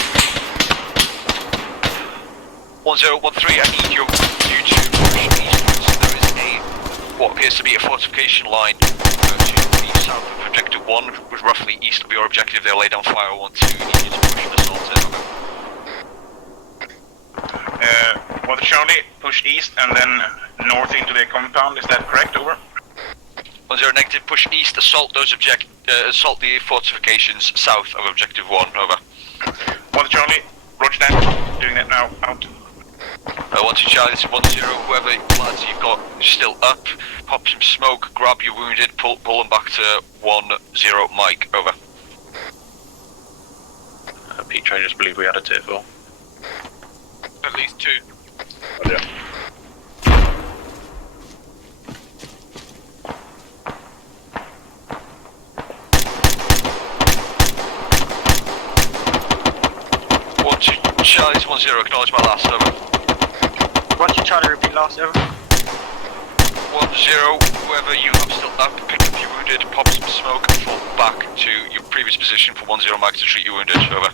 1013, I need you to push eastwards. There is what appears to be a fortification line to the south of Objective 1, which roughly east of your objective. They'll lay down fire 1-2, need you to push the assault in. 1 to Charlie, push east and then north into the compound, is that correct? Over. 10 negative, push east, assault those assault the fortifications south of Objective 1, over. 1 to Charlie, roger that, doing that now, out. 1 to Charlie, this is 10, whoever lads you've got still up, pop some smoke, grab your wounded, pull them back to 10 Mike, over. Pete, I just believe we had a tier 4. At least 2. Oh, yeah. Charlie's 10, acknowledge my last, over. 1 to Charlie, repeat last, over. 10, whoever you have still up, pick up your wounded, pop some smoke, and fall back to your previous position for 10 Mike to treat your wounded, over.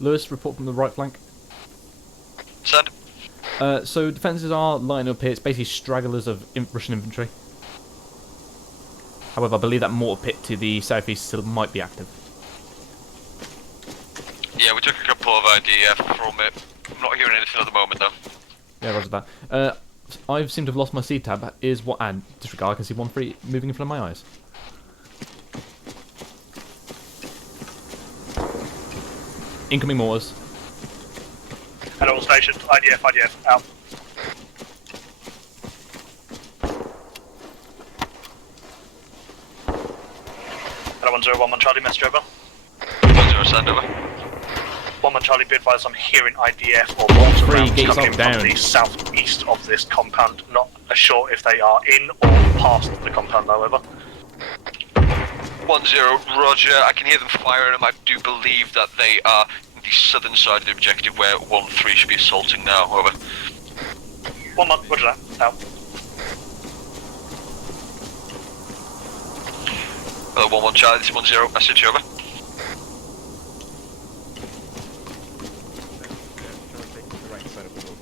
Lewis, report from the right flank. Send. So defences are lining up here. It's basically stragglers of Russian infantry. However, I believe that mortar pit to the southeast still might be active. Yeah, we took a couple of IDF from it. I'm not hearing anything at the moment, though. Yeah, roger that. I seem to have lost my C tab. Is what? And disregard. I can see 1-3 moving in front of my eyes. Incoming mortars. At all stations, IDF, out. Hello, 1011 Charlie, message over. 10 send over. 1 Charlie, be advised I'm hearing IDF or mortar rounds coming from down. the southeast of this compound. Not sure if they are in or past the compound, however. 10, roger. I can hear them firing them. I do believe that they are the southern side of the objective where 13 should be assaulting now, over. 1 month, roger that, out. 11 Charlie, this is 10, message over.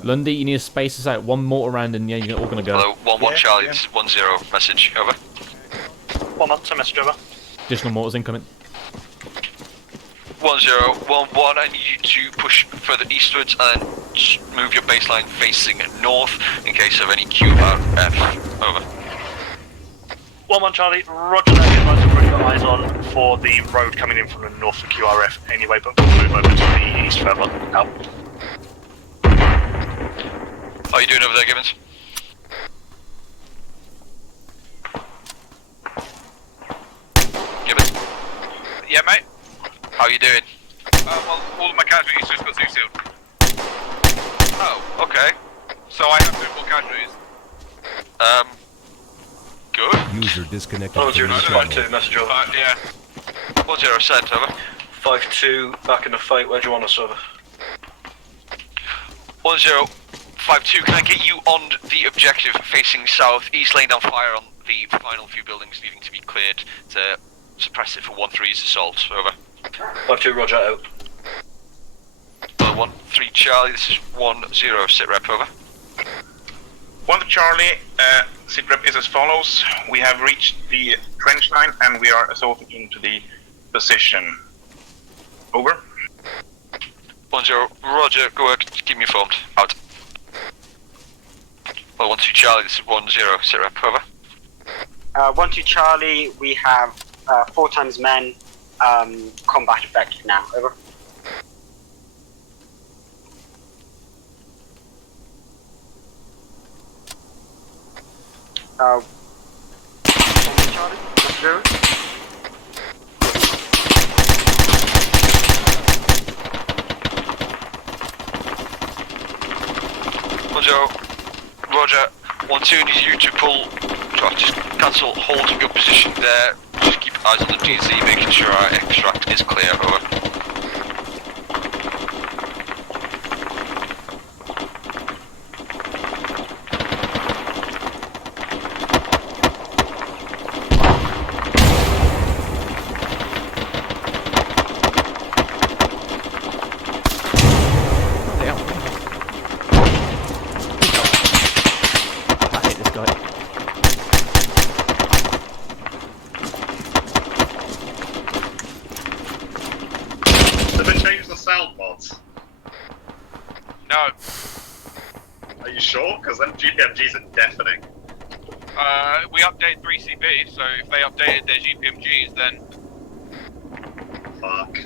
Lundy, you need to space us out. 1 mortar round and yeah, you're all gonna go. Hello, 11 Charlie, this is 10, message over. 1 month, so message over. Additional mortars incoming. 1011, I need you to push further eastwards and move your baseline facing north in case of any QRF. Over. 1 Charlie, roger that. You guys have already got eyes on for the road coming in from the north of QRF anyway, but we'll move over to the east further. Out. How are you doing over there, Gibbons? Gibbons? Yeah, mate. How are you doing? Well, all of my casualties just got sealed. Oh, okay. So I have no more casualties. Good. User disconnected. 10 5-2, message over. Yeah. 10 sent, over. 5-2, back in the fight, where do you want us, over? 1052, can I get you on the objective facing south, east, laying down fire on the final few buildings needing to be cleared to suppress it for 13's assault, over. 5-2, roger, out. 13 Charlie, this is 10, sit rep, over. 1 to Charlie, sitrep is as follows. We have reached the trench line and we are assaulting into the position. Over. 10, roger, go work, keep me informed, out. 12 Charlie, this is 10, sit rep, over. 1-2 Charlie, we have 4 times men, combat effective now, over. Charlie, let's do it. Roger, 1-2 needs you to pull Right, just cancel, hold your position there. Just keep eyes on the DZ, making sure our extract is clear. Over. Did they change the sound mods? No. Are you sure? Because them GPMGs are deafening. We update 3CB, so if they updated their GPMGs, then... Fuck.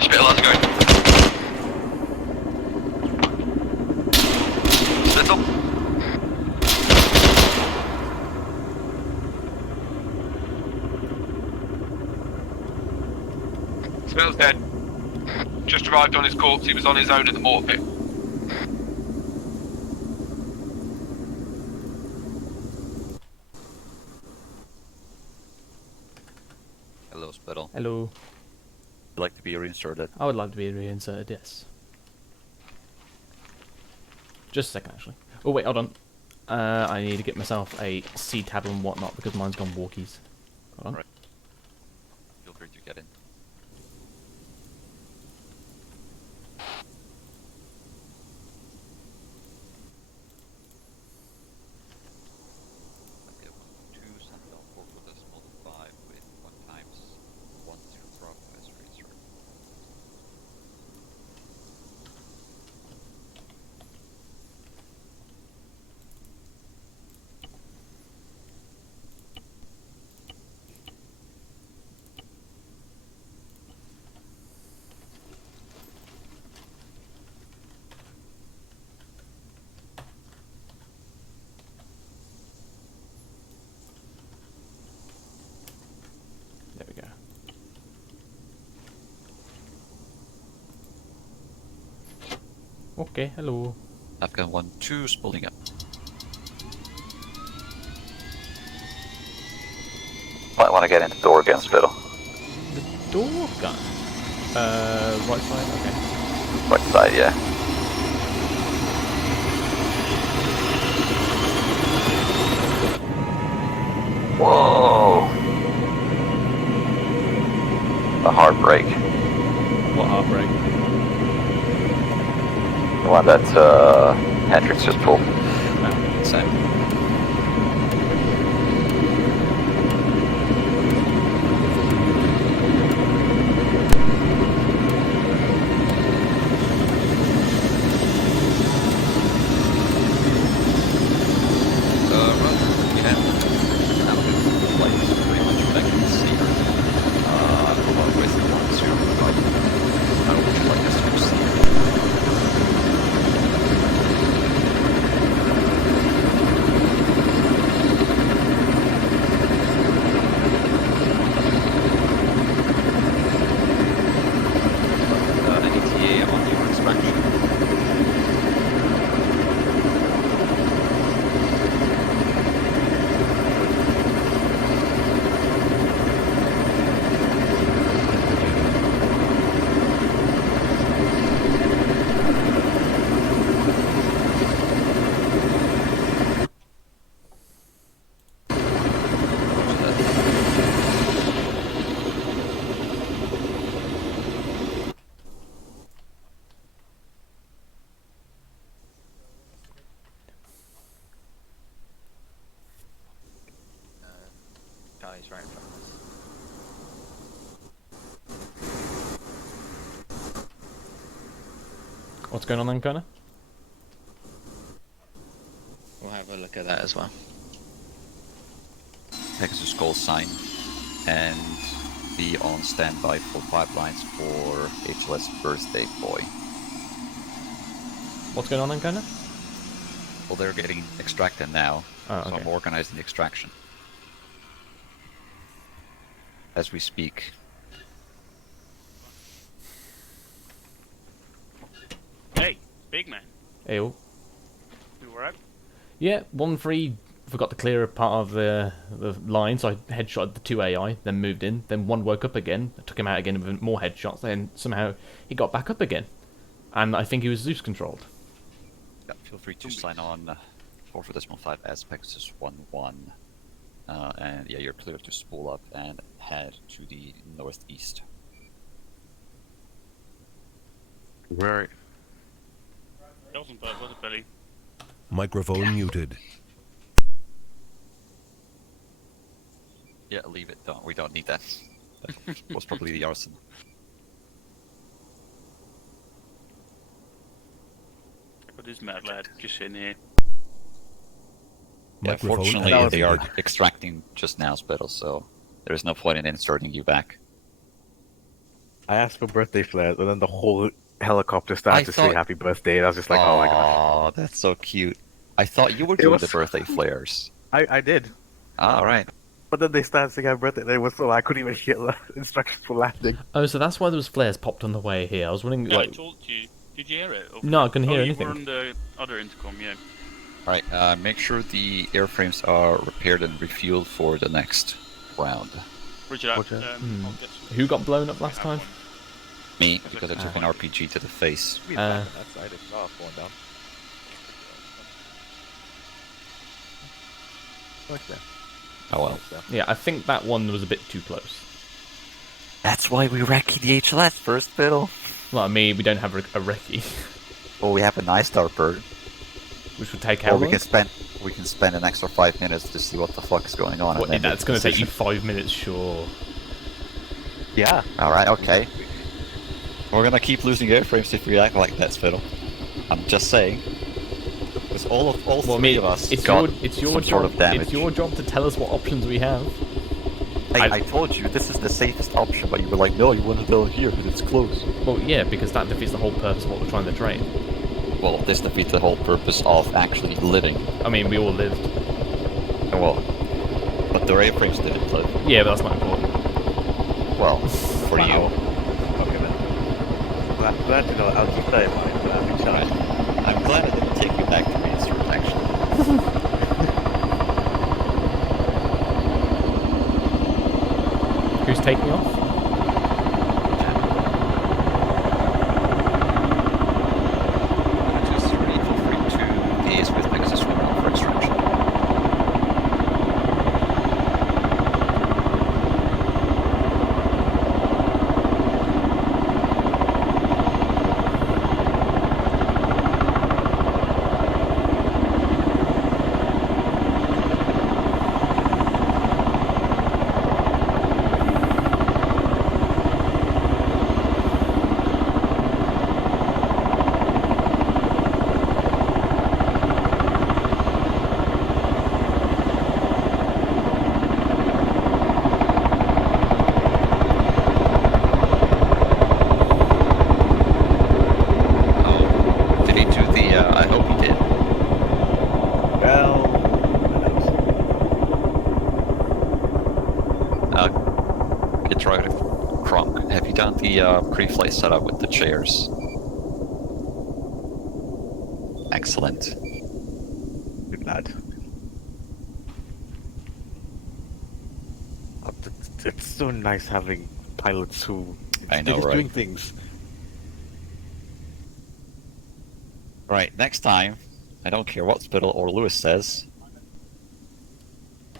Spittle, how's it going? Spittle? Spittle's dead. Just arrived on his corpse, he was on his own in the mortar pit. Hello, Spittle. Hello. Would you like to be reinserted? I would like to be reinserted, yes. Just a second, actually. Oh, wait, hold on. I need to get myself a C tab and whatnot because mine's gone walkies. Hold on. Right. Feel free to get in. Okay, 1, 2, Sentinel 4 for decimal 5 with 1 times 1 2 Bravo as reinsert. There we go. Okay, hello. Afghan 1 2 spooling up. Might want to get into door again, Spittle. Door gun? Right side? Okay. Right side, yeah. Whoa! A heartbreak. What heartbreak? The one that Hendrix just pulled. Same. Charlie's right in front of us. What's going on then, Connor? We'll have a look at that as well. Pegasus call sign and be on standby for pipelines for HLS birthday boy. What's going on, Ancona? Well, they're getting extracted now, Oh, so okay. I'm organizing the extraction as we speak. Hey, big man. Ew. You alright? Yeah, 1-3 forgot to clear a part of the line, so I headshotted the 2 AI, then moved in, then one woke up again, I took him out again with more headshots, then somehow he got back up again. And I think he was Zeus controlled. Yeah, feel free to sign on 4.5 as Pegasus 1-1. And yeah, you're clear to spool up and head to the northeast. Right. That wasn't bad, was it, Billy? Microphone muted. Yeah, leave it. We don't need that. That was probably the arson. Got this mad lad just sitting here. Yeah, Microphone fortunately, activated. they are extracting just now, Spittle, so there is no point in inserting you back. I asked for birthday flares, and then the whole helicopter started to say happy birthday, and I was just like, oh my gosh. Oh, that's so cute. I thought you were doing the birthday flares. I did. All right. But then they started saying happy birthday, and it was so I couldn't even hear the instructions for landing. Oh, so that's why there was flares popped on the way here. I was wondering, Yeah, like... I told you. Did you hear it? No, I couldn't hear anything. You were on the other intercom, yeah. Alright, make sure the airframes are repaired and refueled for the next round. Roger that. Roger. I'll get some- Who got blown up last time? Me, because I took an RPG to the face. That side is going down. Like that. Oh well. Yeah, I think that one was a bit too close. That's why we recce the HLS first, Fiddle. Well, I mean, we don't have a recce. Well, we have a nice star bird. Which would take how Or we long? can spend an extra 5 minutes to see what the fuck is going on. What, and then that's make a going to take you decision. 5 minutes, sure. Yeah. Alright, okay. We're gonna keep losing airframes if we act like that, Fiddle. I'm just saying. Because all three of us it's got your some sort of damage. It's your job to tell us what options we have. I told you this is the safest option, but you were like, no, you want to go here because it's close. Well, yeah, because that defeats the whole purpose of what we're trying to train. Well, this defeats the whole purpose of actually living. I mean, we all lived. Well, but the airframes didn't live. Yeah, but that's not important. Well, for you. Okay then. Glad to know. I'll keep that in mind. Right. I'm glad I didn't take you back to Mainstream, actually. Who's taking off? Just feel free to liaise with Pegasus 1 for extraction. The pre-flight setup with the chairs. Excellent. Good lad. It's so nice having pilots who I know, they're just right? doing things. Right, next time, I don't care what Spittle or Lewis says.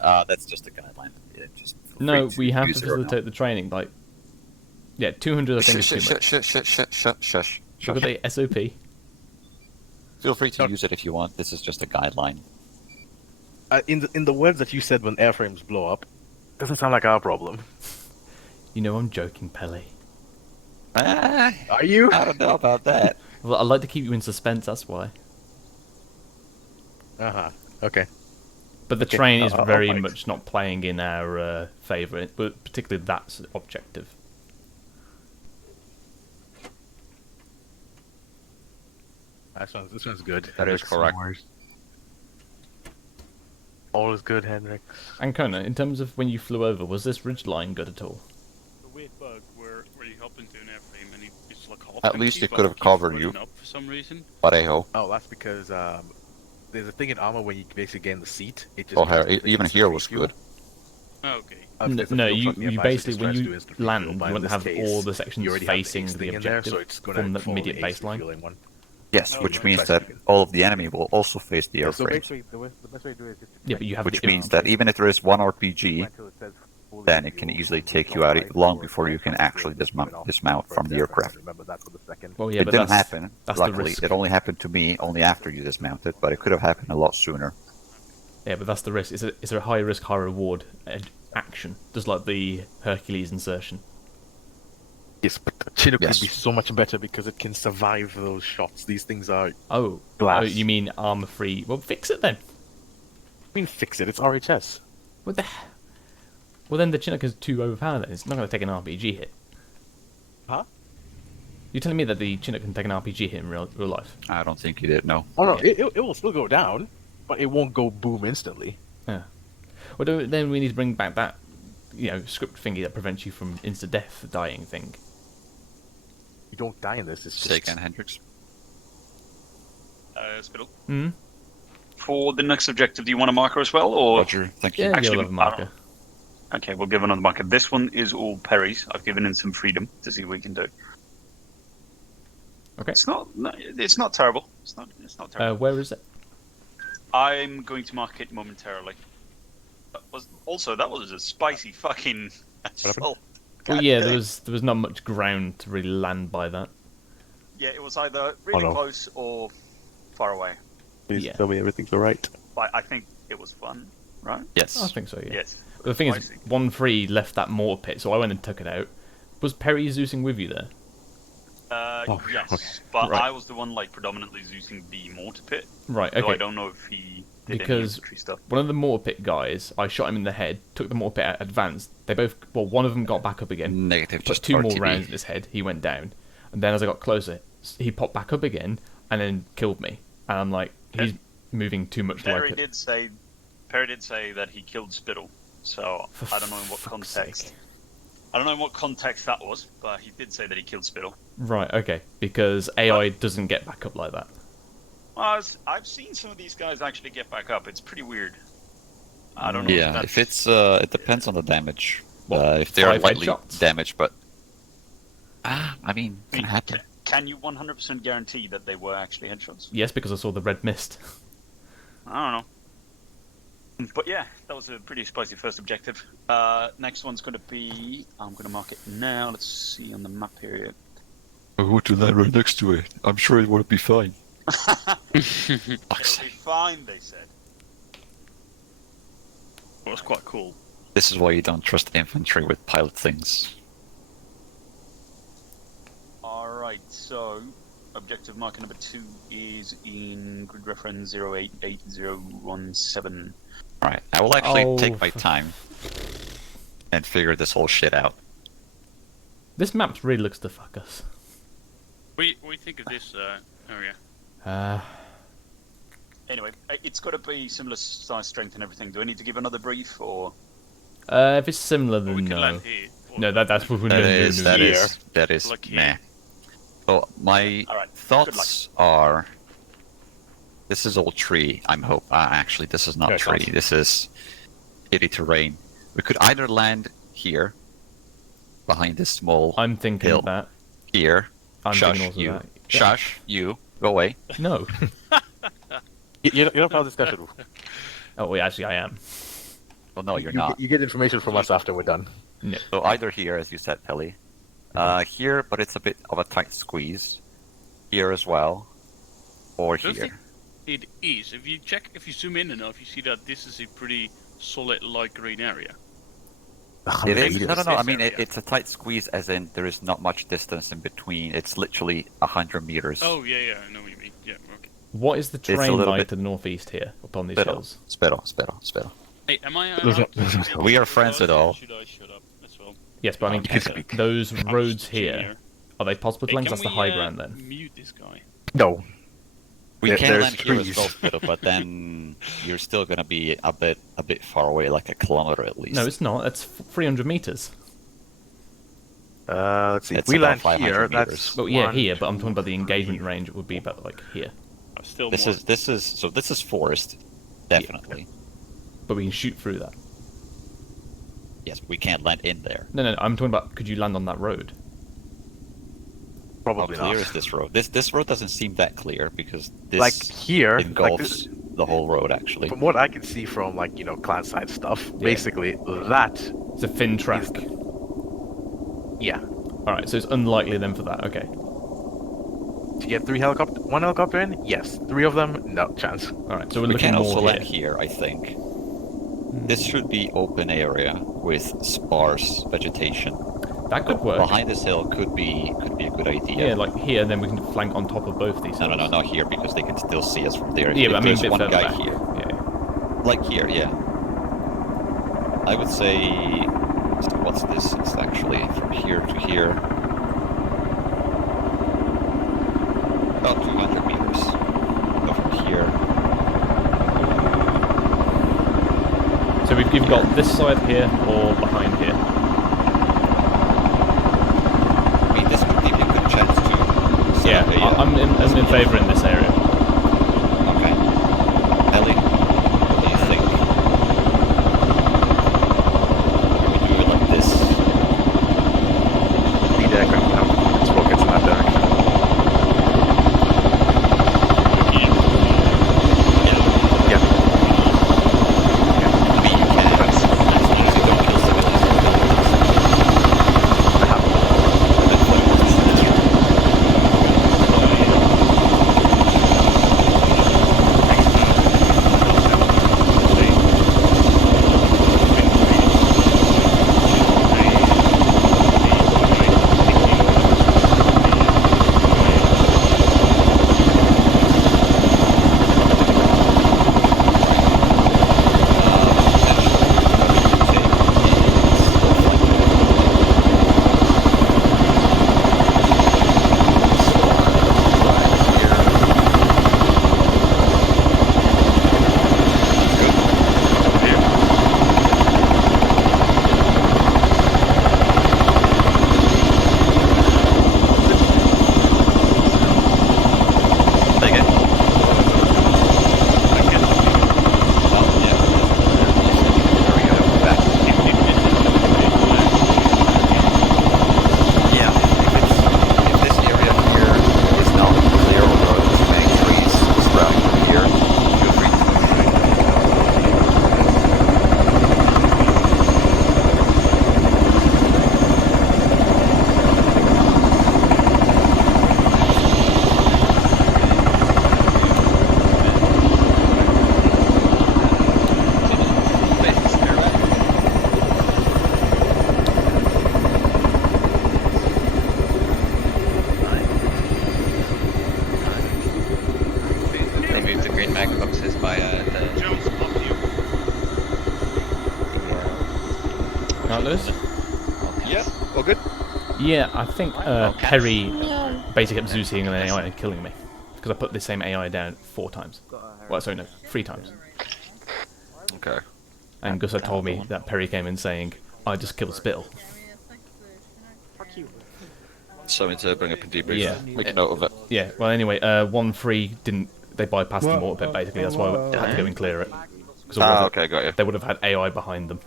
That's just a guideline. Yeah, just No, we have to use it or not. facilitate the training. Like, yeah, 200 I think is too much. Shush. Look at the SOP. Feel free to use it if you want. This is just a guideline. In the words that you said when airframes blow up, doesn't sound like our problem. You know I'm joking, Pele. Are you? I don't know about that. Well, I like to keep you in suspense, that's why. Okay. But the train is very much not playing in our favour, but particularly that objective. This one's good. That is correct. All is good, Henrik. And Kona, in terms of when you flew over, was this ridgeline good at all? The weird bug where you hop into an airframe and it's like half At empty, least it but could have keeps covered running you. up for some reason. But hey-ho. Oh, that's because there's a thing in Arma when you basically gain the seat. It just Oh, means that even it's here free was fuel. good. Okay. No, you basically, when you is the free land, fuel, you but in want to this have case, all the sections you already have the facing X the thing in there, objective so it's gonna from the follow the immediate X fuel baseline. in one. Yes, which means that all of the enemy will also face the So airframes. basically, the best way to do it is just Yeah, but you have Which the means that even if there is one RPG, then it can easily take you out long before you can actually dismount from the aircraft. Well, yeah, It but didn't that's happen. the Luckily, risk. it only happened to me only after you dismounted, but it could have happened a lot sooner. Yeah, but that's the risk. It's a high risk, high reward action, just like the Hercules insertion. Yes, but the Chinook could be so much better because it can survive those shots. These things are glass. Oh, you mean armor free? Well, fix it then. I mean, fix it. It's RHS. What the? Well, then the Chinook is too overpowered. Then it's not going to take an RPG hit. Huh? You're telling me that the Chinook can take an RPG hit in real life? I don't think you did. No. Oh no, it will still go down, but it won't go boom instantly. Yeah. Well, then we need to bring back that, script thingy that prevents you from insta-death dying thing. You don't die in this. It's just... Say again, Hendrix. Spittle. Hmm. For the next objective, do you want a marker as well, or? Roger, thank you. Yeah, Actually, you'll have a marker. Okay, we'll give another marker. This one is all Perry's. I've given him some freedom to see what we can do. Okay. It's not terrible. It's not terrible. Where is it? I'm going to mark it momentarily. That was a spicy fucking assault. Well, yeah, there was not much ground to really land by that. Yeah, it was either really close or far away. Please tell me everything's alright. But I think it was fun, right? Yes. I think so, yeah. Yes. But the thing is, 1-3 left that mortar pit, so I went and took it out. Was Perry Zeusing with you there? Yes, okay. but Right. I was the one Right, predominantly using the mortar pit. okay. So I don't know if he did any Because infantry stuff. one of the mortar pit guys, I shot him in the head, took the mortar pit out, advanced. They both, one of them got back up again. Negative, put just 2 more RTB. rounds in his head. He went down, and then as I got closer, he popped back up again, and then killed me. And I'm like, he's moving too much Perry like it. did say that he killed Spittle. So I don't know in what context. I don't know in what context that was, but he did say that he killed Spittle. Right, okay, because AI doesn't get back up like that. I've seen some of these guys actually get back up. It's pretty weird. I don't know. Yeah, if if it's it depends on the damage. What, If they are 5 lightly headshots? damaged, but I mean, it can happen. Can you 100% guarantee that they were actually headshots? Yes, because I saw the red mist. I don't know. But yeah, that was a pretty spicy first objective. Next one's going to be... I'm going to mark it now. Let's see on the map here. I want to land right next to it. I'm sure it would be fine. It'll be fine, they said. It was quite cool. This is why you don't trust infantry with pilot things. Alright, so objective marker number 2 is in grid reference 088017. Right, I will actually take my time and figure this whole shit out. This map really looks to fuck us. What do you think of this area? Anyway, it's got to be similar size, strength, and everything. Do I need to give another brief, or? If it's similar, then we can no. land here. No, that's what we're going to do. That is Like meh. here. So my thoughts are, this is all tree. I'm hope. Actually, this is not Okay, tree. thoughts. This is shitty terrain. We could either land here, behind this small I'm thinking hill. that. Here. I'm Shush, thinking also you. that. Yeah. Shush, you. Go away. No. You're not part of the discussion. Oh, wait, actually, I am. Well, no, you're not. You get information from us after we're done. No. So either here, as you said, Pelly. Here, but it's a bit of a tight squeeze. Here as well. Or I don't here. think it is. If you zoom in enough, you see that this is a pretty solid light green area. It is. No. I mean, it's a tight squeeze, as in there is not much distance in between. It's literally 100 meters. Oh yeah, I know what you mean. Yeah, okay. What is the a terrain little like bit- to the northeast here, up on these Spero, hills? spero. Hey, am I? We are friends at all. Should I shut up as well? Yes, but I mean, You can speak. those I'm roads just here, junior. are they possible to Hey, land? can That's the we, high ground then. Mute this guy. No. We There- can there's land here as trees. well, Spero, but then you're still gonna be a bit far away, like a kilometer at least. No, it's not. That's 300 meters. Let's see. It's We about land 500 here. meters. That's Well, yeah, one, here, but I'm two, talking about the engagement three. range. It would be about like here. Still This more. is forest, definitely. But we can shoot through that. Yes, but we can't land in there. No. I'm talking about could you land on that road? Probably How clear not. is this road? This road doesn't seem that clear because this Like here, like engulfs this- the whole road actually. From what I can see from clan side stuff, basically that It's a thin track. Yeah. Alright, so it's unlikely then for that. Okay. To get one helicopter in, yes. 3 of them, no chance. Alright, so we're We looking can more also here. land here, I think. This should be open area with sparse vegetation. That could work. Behind this hill could be a good idea. Yeah, like here, then we can flank on top of both these. No, not here because they can still see us from there. Yeah, If but I mean a there's bit one further guy back. here, Yeah. like here, yeah. I would say, so what's this? It's actually from here to here. About 200 meters. So from here. So we've either got this side here or behind here. I mean, this would give you a good chance to. Yeah, I'm in favour in this area. Okay. Ellie, what do you think? We do it like this. Lead aircraft now. It's rockets in that direction. Yeah. They moved the green mag boxes by Right, Lewis? Yeah, all good. Yeah, I think Perry basically kept Zeusing an AI and killing me because I put the same AI down 4 times. Well, sorry, no, 3 times. Okay. And Gus had told me that Perry came in saying, "I just killed Spittle." Something to bring up in debrief. Yeah, Make a note of it. Yeah. Well, anyway, 1-3 didn't. They bypassed the mortar pit basically. That's why I had to go and clear it. 'Cause otherwise okay, got you. They would have had AI behind them.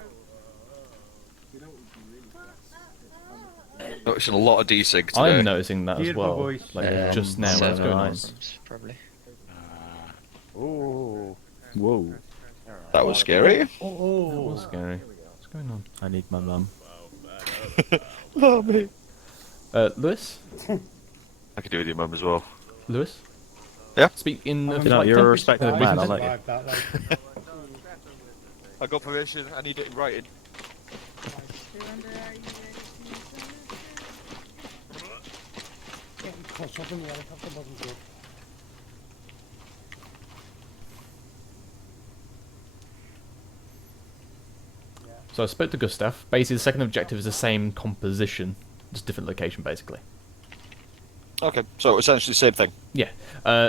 Noticing a lot of desig today. I'm noticing that as well. Like just now, what's going on? Probably. Oh. Whoa. That was scary. Oh, that was scary. What's going on? I need my mum. Love me. Lewis? I could do with your mum as well. Lewis? Yeah? Speak in You know, you're a respectable man, I like you. I got permission, I need it in writing. So I spoke to Gustav. Basically, the second objective is the same composition, just different location, basically. Okay, so essentially the same thing. Yeah.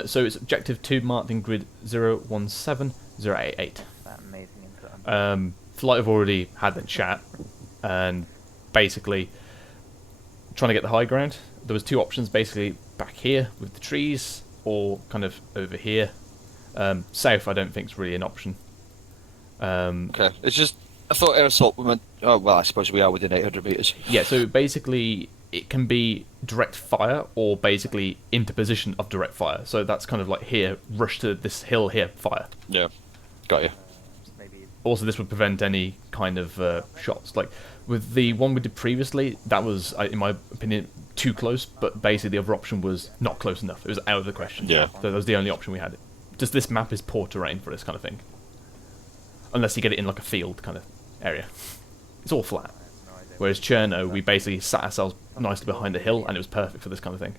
So it's objective 2 marked in grid 017088. That amazing Flight have already had the chat, and basically trying to get the high ground. There was 2 options, basically back here with the trees, or kind of over here. South, I don't think is really an option. Okay, it's just I thought air assault meant. Oh well, I suppose we are within 800 meters. Yeah, so basically it can be direct fire or basically into position of direct fire. So that's kind of like here, rush to this hill here, fire. Yeah, got you. Also, this would prevent any kind of shots. Like with the one we did previously, that was, in my opinion, too close. But basically, the other option was not close enough. It was out of the question. Yeah. So that was the only option we had. Just this map is poor terrain for this kind of thing. Unless you get it in like a field kind of area. It's all flat. Whereas Cherno, we basically sat ourselves nicely behind a hill, and it was perfect for this kind of thing.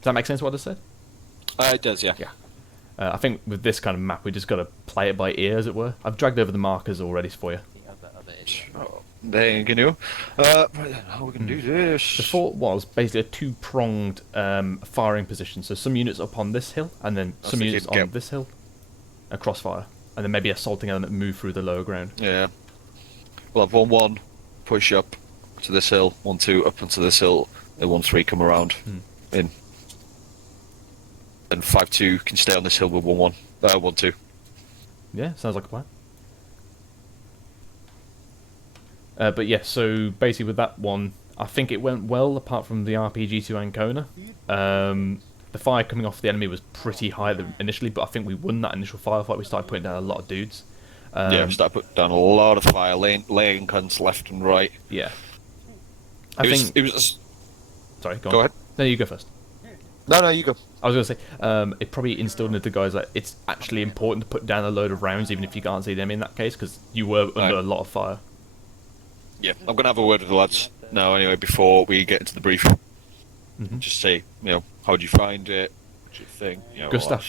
Does that make sense what I just said? It does, yeah. Yeah. I think with this kind of map, we just got to play it by ear, as it were. I've dragged over the markers already for you. There you go. How are we going to do this? The fort was basically a 2-pronged firing position. So some units up on this hill, and then some units on this hill. A crossfire. And then maybe assaulting element move through the lower ground. Yeah. We'll have 1-1, push up to this hill, 1-2 up onto this hill, and 1-3 come around in. And 5-2 can stay on this hill with 1-1. 1-2. Yeah, sounds like a plan. But yeah, so basically with that one, I think it went well, apart from the RPG to Ancona. The fire coming off the enemy was pretty high initially, but I think we won that initial firefight. We started putting down a lot of dudes. Yeah, we started putting down a lot of fire, laying guns left and right. Yeah. It was. Sorry, go on. Go ahead. No, you go first. No, you go. I was going to say, it probably instilled into the guys that it's actually important to put down a load of rounds, even if you can't see them in that case, because you were under a lot of fire. Yeah, I'm going to have a word with the lads now anyway, before we get into the brief. Just say, how do you find it? What do you think? Gustav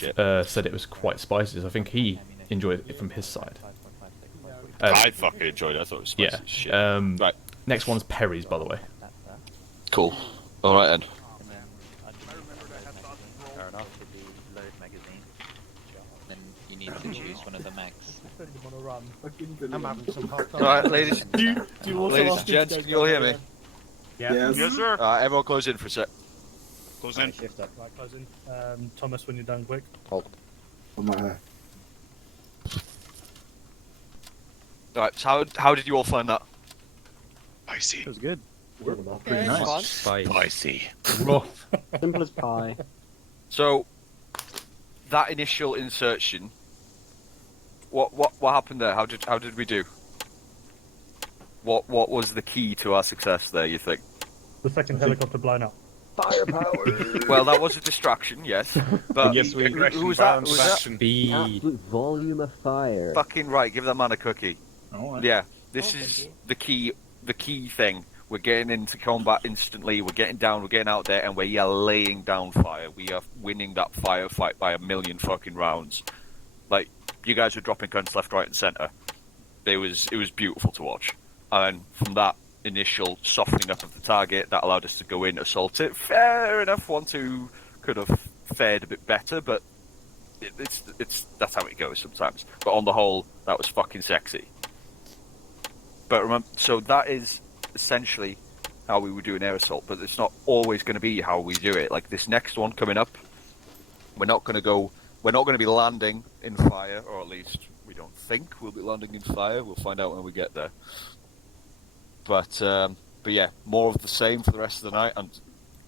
said it was quite spicy, so I think he enjoyed it from his side. I fucking enjoyed it. I thought it was spicy as shit. Right. Next one's Perry's, by the way. Cool. Alright then. Fair enough, with the load magazine. Then you need to choose one of the mags. I'm having some hot dogs. Alright, ladies. Do you also ladies ask and gents, can you all hear me? Yeah. Yes, sir. Alright, everyone close in for a sec. Close in. Right, close in. Thomas, when you're done, quick. Hold. Alright, so how did you all find that? Spicy. It was good. Pretty nice. Spicy. Rough. Simple as pie. So, that initial insertion, what happened there? How did we do? What was the key to our success there, you think? The second helicopter blown up. Firepower. Well, that was a distraction, yes. But Yes, we agree. who was that? Was that? Absolute volume of fire. Fucking right. Give that man a cookie. Alright. Yeah, this is the key thing. We're getting into combat instantly. We're getting down. We're getting out there, and we are laying down fire. We are winning that firefight by 1,000,000 fucking rounds. Like, you guys were dropping guns left, right, and center. It was beautiful to watch. And from that initial softening up of the target, that allowed us to go in, assault it. Fair enough. 1-2 could have fared a bit better, but it's that's how it goes sometimes. But on the whole, that was fucking sexy. But remember, so that is essentially how we would do an air assault, but it's not always going to be how we do it. Like this next one coming up, we're not going to be landing in fire, or at least we don't think we'll be landing in fire. We'll find out when we get there. But yeah, more of the same for the rest of the night, and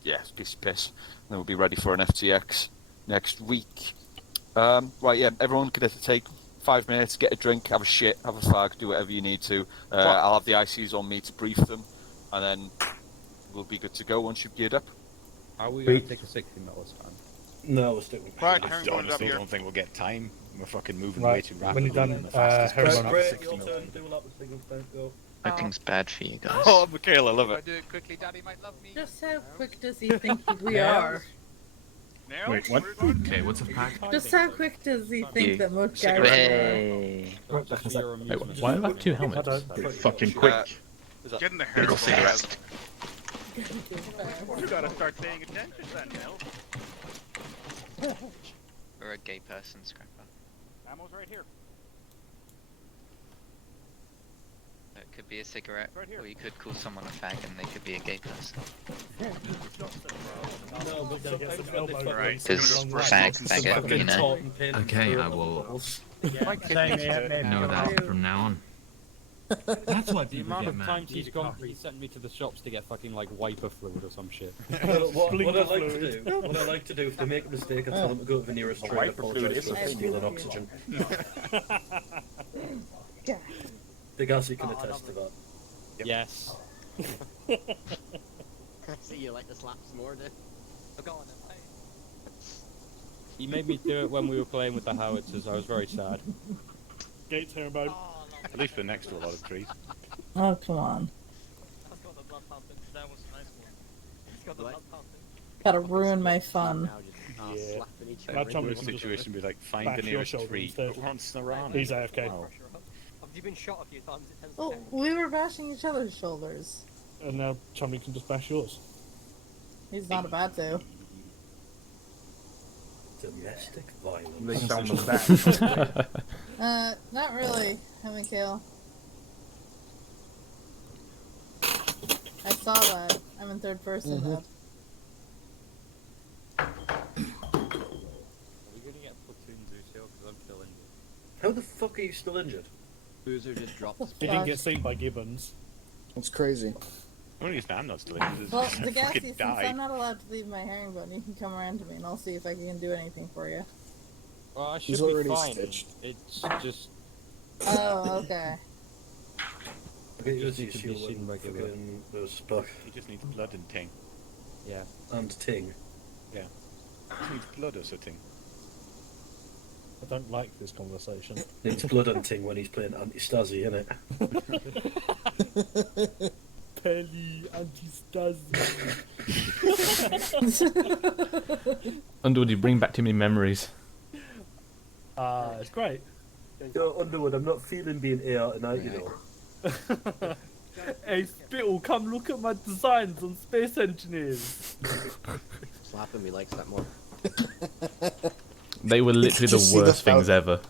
yeah, piss. And then we'll be ready for an FTX next week. Right, yeah, everyone could have to take 5 minutes, get a drink, have a shit, have a fag, do whatever you need to. I'll have the ICs on me to brief them, and then we'll be good to go once you've geared up. Are we going to take a 60 minutes time? No, we're sticking with Right, I Herring going up honestly here. don't think we'll get time. We're fucking moving Right, way too rapidly. when you're done, and the fastest Herring person on has up. 60 minutes. Cooking's bad for you guys. Oh, Michaela, I love If I it. do it quickly, Daddy might love me. Just how quick does he think we are? Wait, what? Okay, what's a pack? Just how quick does he think that most guys Hey. Wait, why do I have two helmets? Fucking quick. Get in the Little hair. cigarette. You gotta start paying attention then, Mel. Or a gay person, Scrapper. Ammo's right here. It could be a cigarette, or you could call someone a fag and they could be a gay person. No, but gotta get some elbow Right. Because fag, faggot, you know. Okay, I will know that from now on. That's why The people amount get of mad. times he's gone, he sent me to the shops to get fucking like wiper fluid or some shit. What I like to do, if they make a mistake, I tell them to go to the nearest train and apologise for stealing oxygen. Big Assy can attest to that. Yes. See, you like the slaps more, dude. Oh, go on then, mate. He made me do it when we were playing with the howitzers. I was very sad. Gates Herbo. At least they're next to a lot of trees. Oh, come on. Gotta ruin my fun. Yeah. That situation would be like find the nearest tree. But we're on Snorana. He's AFK. Have you been shot a few times? It tends to Oh, we were bashing each other's shoulders. And now Chumley can just bash yours. He's not about to. Domestic violence. They found them back. Not really, Mikhail. I saw that. I'm in third person now. Are we gonna get Platoon Zeus here? Because I'm still injured. How the fuck are you still injured? Boozer just dropped. He didn't get seen by Gibbons. That's crazy. The only reason I'm not still injured is Well, because I the fucking Gassy, since died. I'm not allowed to leave my herringbone, you can come around to me and I'll see if I can do anything for you. Well, I should He's be already fine. stitched. It's just Oh, okay. Okay, you Just see need to be shield seen and regularly. fucking those buck He just needs blood and ting. yeah. and ting. Yeah. He just needs blood or something. I don't like this conversation. Needs blood hunting when he's playing anti-Stasi, innit? Pelly, anti-Stasi. Underwood, you bring back too many memories. It's great. Yo, Underwood, I'm not feeling being AR tonight, you know. Hey, Spittle, come look at my designs on Space Engineers. Slapping me likes that more. They were literally the worst things ever.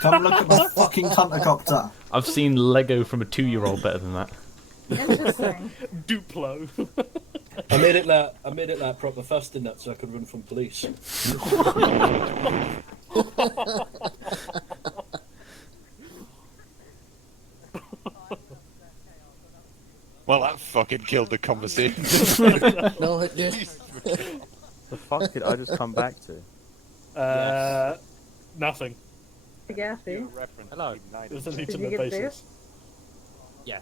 Come look at my fucking cuntacopter. I've seen Lego from a 2-year-old better than that. Interesting. Duplo. I made it like proper fast in that so I could run from police. Well, that fucking killed the conversation. No, it did. The fuck did I just come back to? Nothing. Gassy. Hello. There's an Did you intimate get basis. Yeah.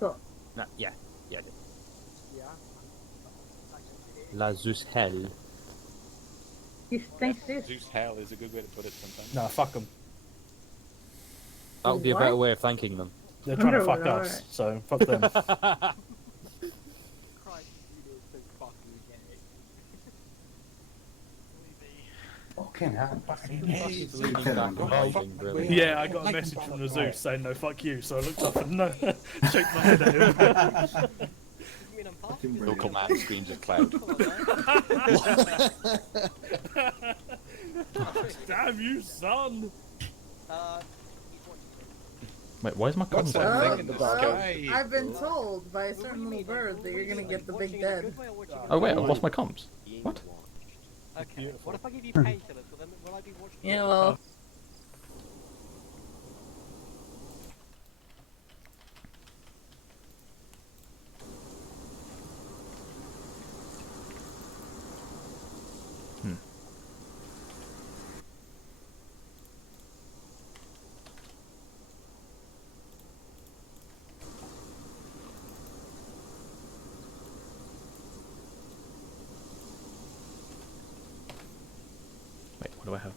Cool. No, yeah. Yeah. La Zeus Hell. You think this? Zeus hell is a good way to put it sometimes. Nah, fuck them. That would be a What? better way of thanking them. They're trying to fuck Underwood, us, alright. so fuck them. Fucking hell. Yeah, I got a message from the Zeus saying no, fuck you. So I looked up and no, shake my head at him. Local man screams at cloud. Damn you, son! Wait, why is my What's comms that on? thing in the sky? I've been told by a certain little bird that you're gonna get the big dead. Oh wait, I've lost my comms. What? Okay. What if I give you painkillers? Will I be watching? Yeah, well. Wait, what do I have?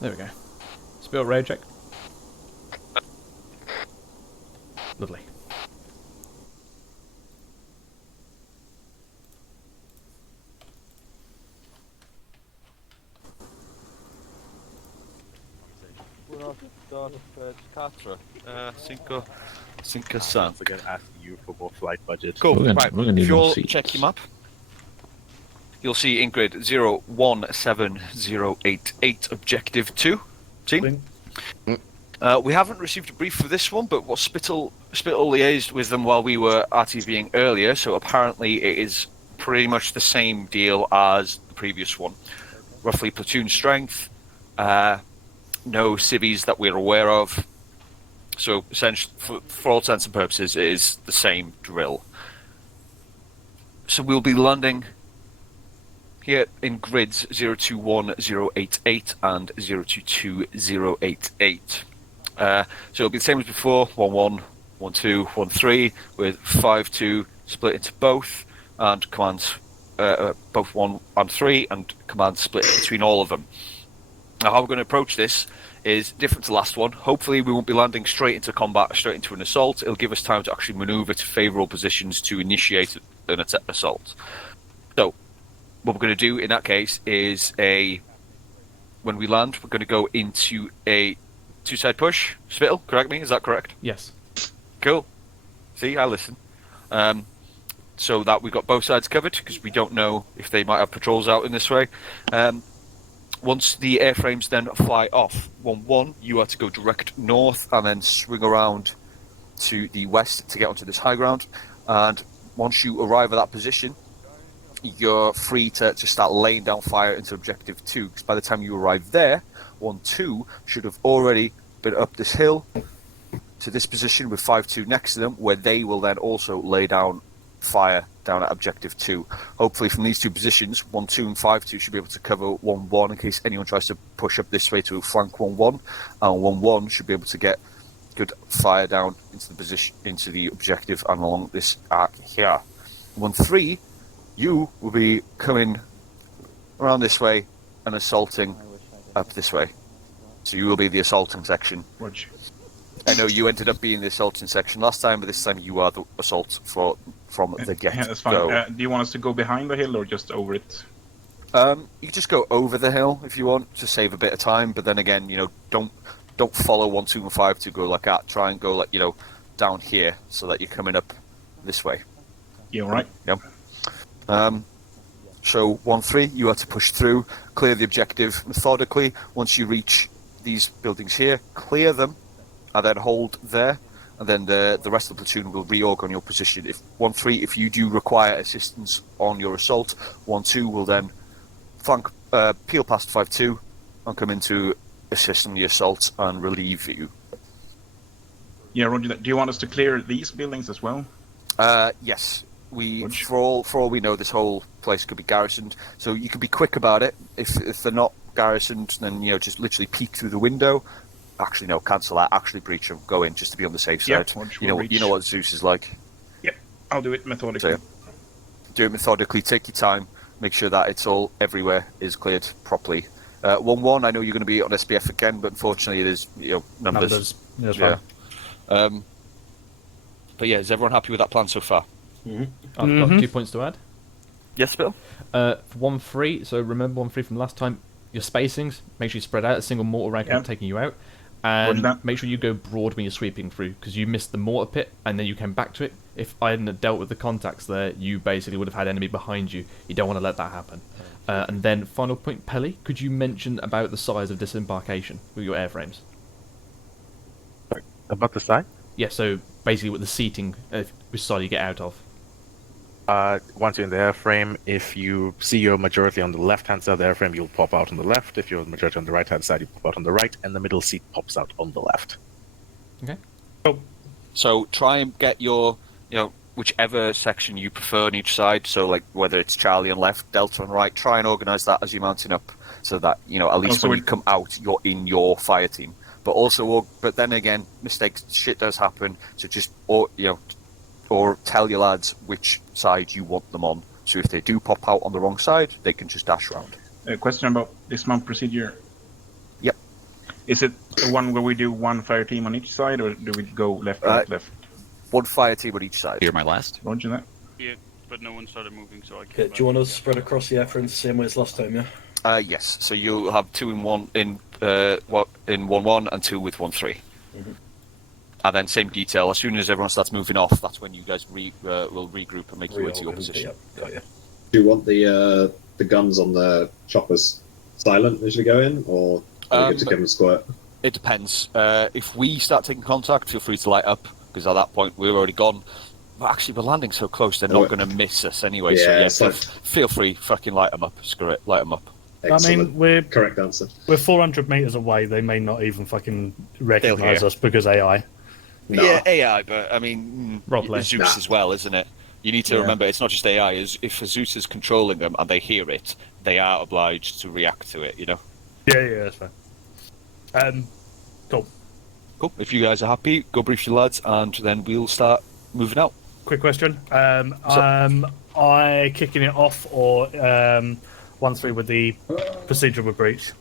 There we go. Spill raid check. Lovely. Cinco San. Again, asking you for more flight budget. Cool. We're Right. gonna need If you more all seats. check your map, you'll see in grid 017088 objective 2. See? We haven't received a brief for this one, but what Spittle liaised with them while we were RTVing earlier, so apparently it is pretty much the same deal as the previous one. Roughly platoon strength, no civvies that we're aware of. So essentially, for all intents and purposes, it is the same drill. So we'll be landing here in grids 021088 and 022088. So it'll be the same as before, 11, 12, 13, with 52 split into both, and commands both 1 and 3, and commands split between all of them. Now, how we're going to approach this is different to the last one. Hopefully, we won't be landing straight into combat, straight into an assault. It'll give us time to actually maneuver to favourable positions to initiate an assault. So, what we're going to do in that case is when we land, we're going to go into a two-side push. Spittle, correct me, is that correct? Yes. Cool. See, I listen. So that we've got both sides covered, because we don't know if they might have patrols out in this way. Once the airframes then fly off, 1-1, you are to go direct north and then swing around to the west to get onto this high ground. And once you arrive at that position, you're free to start laying down fire into objective 2, because by the time you arrive there, 1-2 should have already been up this hill to this position with 5-2 next to them, where they will then also lay down fire down at objective 2. Hopefully from these two positions, 1-2 and 5-2 should be able to cover 1-1 in case anyone tries to push up this way to flank 1-1, and 1-1 should be able to get good fire down into the position, into the objective and along this arc here. 1-3, you will be coming around this way and assaulting up this way. So you will be the assaulting section. Roger. I know you ended up being the assaulting section last time, but this time you are the assault from the get-go. Yeah, that's fine. Do you want us to go behind the hill or just over it? You can just go over the hill if you want to save a bit of time, but then again, don't follow 1, 2, and 5 to go like that. Try and go down here so that you're coming up this way. Yeah, all right. Yep. So 1-3, you are to push through, clear the objective methodically. Once you reach these buildings here, clear them, and then hold there, and then the rest of the platoon will reorg on your position. If 1-3, if you do require assistance on your assault, 1-2 will then flank, peel past 5-2 and come in to assist in the assault and relieve you. Yeah, roger that. Do you want us to clear these buildings as well? Yes. For all we know, this whole place could be garrisoned, so you can be quick about it. If they're not garrisoned, then just literally peek through the window. Actually, no, cancel that. Actually, breach them. Go in just to be on the safe side. You know what Zeus is like. Yep, I'll do it methodically. So, do it methodically. Take your time. Make sure that it's all everywhere is cleared properly. 1-1. I know you're going to be on SPF again, but unfortunately, it is numbers. Yeah. But yeah, is everyone happy with that plan so far? I've got 2 points to add. Yes, Bill? For 1-3, so remember 1-3 from last time, your spacings, make sure you spread out, a single mortar rank not taking you out, and make sure you go broad when you're sweeping through, because you missed the mortar pit, and then you came back to it. If I hadn't dealt with the contacts there, you basically would have had enemy behind you. You don't want to let that happen. And then, final point, Pelly, could you mention about the size of disembarkation with your airframes? About the size? Yeah, so basically with the seating, which side you get out of. Once you're in the airframe, if you see your majority on the left-hand side of the airframe, you'll pop out on the left. If you're the majority on the right-hand side, you pop out on the right, and the middle seat pops out on the left. Okay. So try and get your, whichever section you prefer on each side. So like whether it's Charlie on left, Delta on right, try and organise that as you're mounting up, so that at least when you come out, you're in your fire team. But then again, mistakes, shit does happen. So just or tell your lads which side you want them on. So if they do pop out on the wrong side, they can just dash round. A question about dismount procedure. Yep. Is it the one where we do one fire team on each side, or do we go left, right, left? One fire team on each side. You're my last. Roger that. Yeah, but no one started moving, so I Okay, do you want us spread across the airframe the same way as last time, yeah? Yes. So you'll have 2 in 1 in 1-1 and 2 with 1-3. And then same detail. As soon as everyone starts moving off, that's when you guys will regroup and make your way to your position. Got you. Do you want the guns on the choppers silent as we go in, or are we good to give them a squirt? It depends. If we start taking contact, feel free to light up, because at that point we're already gone. But actually, we're landing so close, they're not going to miss us anyway. Yeah, so feel free, fucking light them up. Screw it, light them up. Excellent. I mean, we're correct answer. We're 400 meters away. They may not even fucking recognize us because AI. No. Yeah, AI, but I mean, Roleplay. Zeus as well, isn't it? You need to remember, it's not just AI. If Zeus is controlling them and they hear it, they are obliged to react to it, you know? Yeah, that's fine. Cool. Cool. If you guys are happy, go brief your lads, and then we'll start moving out. Quick question. I kicking it off or 1-3 with the procedural breach?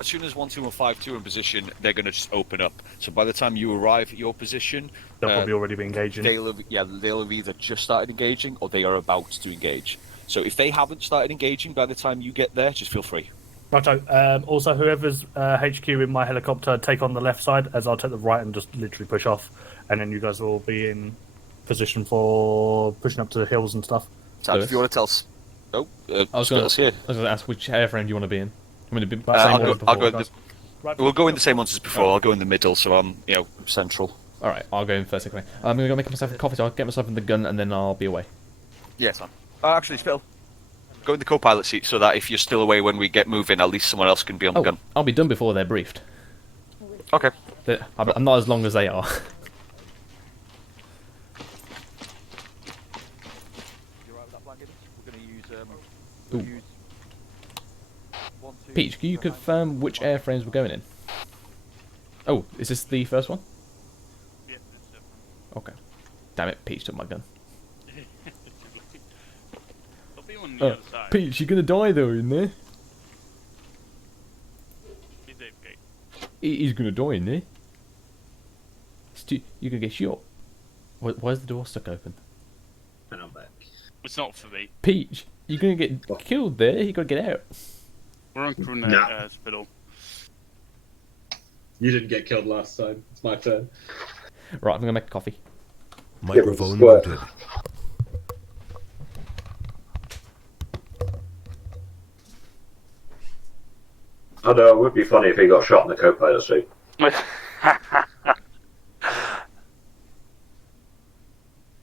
As soon as 1-2 and 5-2 are in position, they're going to just open up. So by the time you arrive at your position, they'll probably already be engaging. They'll have either just started engaging or they are about to engage. So if they haven't started engaging by the time you get there, just feel free. Righto. Also, whoever's HQ in my helicopter, take on the left side, as I'll take the right and just literally push off, and then you guys will be in position for pushing up to the hills and stuff. So if you want to tell... I was going to ask which airframe do you want to be in? We'll go in the same ones as before. I'll go in the middle, so I'm, central. All right, I'll go in first. Anyway, I'm going to go make myself a coffee. So I'll get myself in the gun, and then I'll be away. Yes, man. Actually, Spill, go in the co-pilot seat so that if you're still away when we get moving, at least someone else can be on the gun. I'll be done before they're briefed. Okay. I'm not as long as they are. Peach, can you confirm which airframes we're going in? Oh, is this the first one? Yeah, it's okay. Damn it, Peach took my gun. There'll be one on the other side. Peach, you're gonna die though, in there. He's AFK. He's gonna die in there. You're gonna get shot. Why's the door stuck open? And I'm back. It's not for me. Peach, you're gonna get killed there. You gotta get out. We're on crew hospital. You didn't get killed last time. It's my turn. Right, I'm gonna make a coffee. Microphone muted. Although it would be funny if he got shot in the co-pilot seat. Because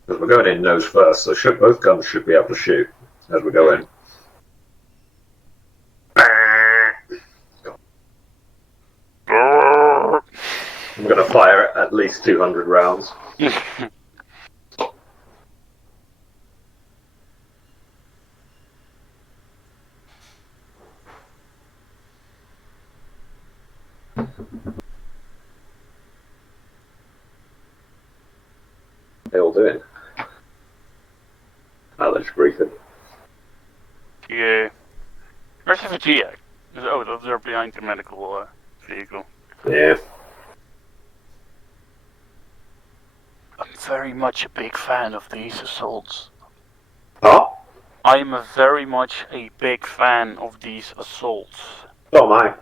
we're going in nose first, so both guns should be able to shoot as we go in. I'm going to fire at least 200 rounds. They all doing? Let's briefing. Yeah. Where's the GX? Oh, those are behind the medical vehicle. Yeah. I'm very much a big fan of these assaults. Oh? I'm very much a big fan of these assaults. Oh my.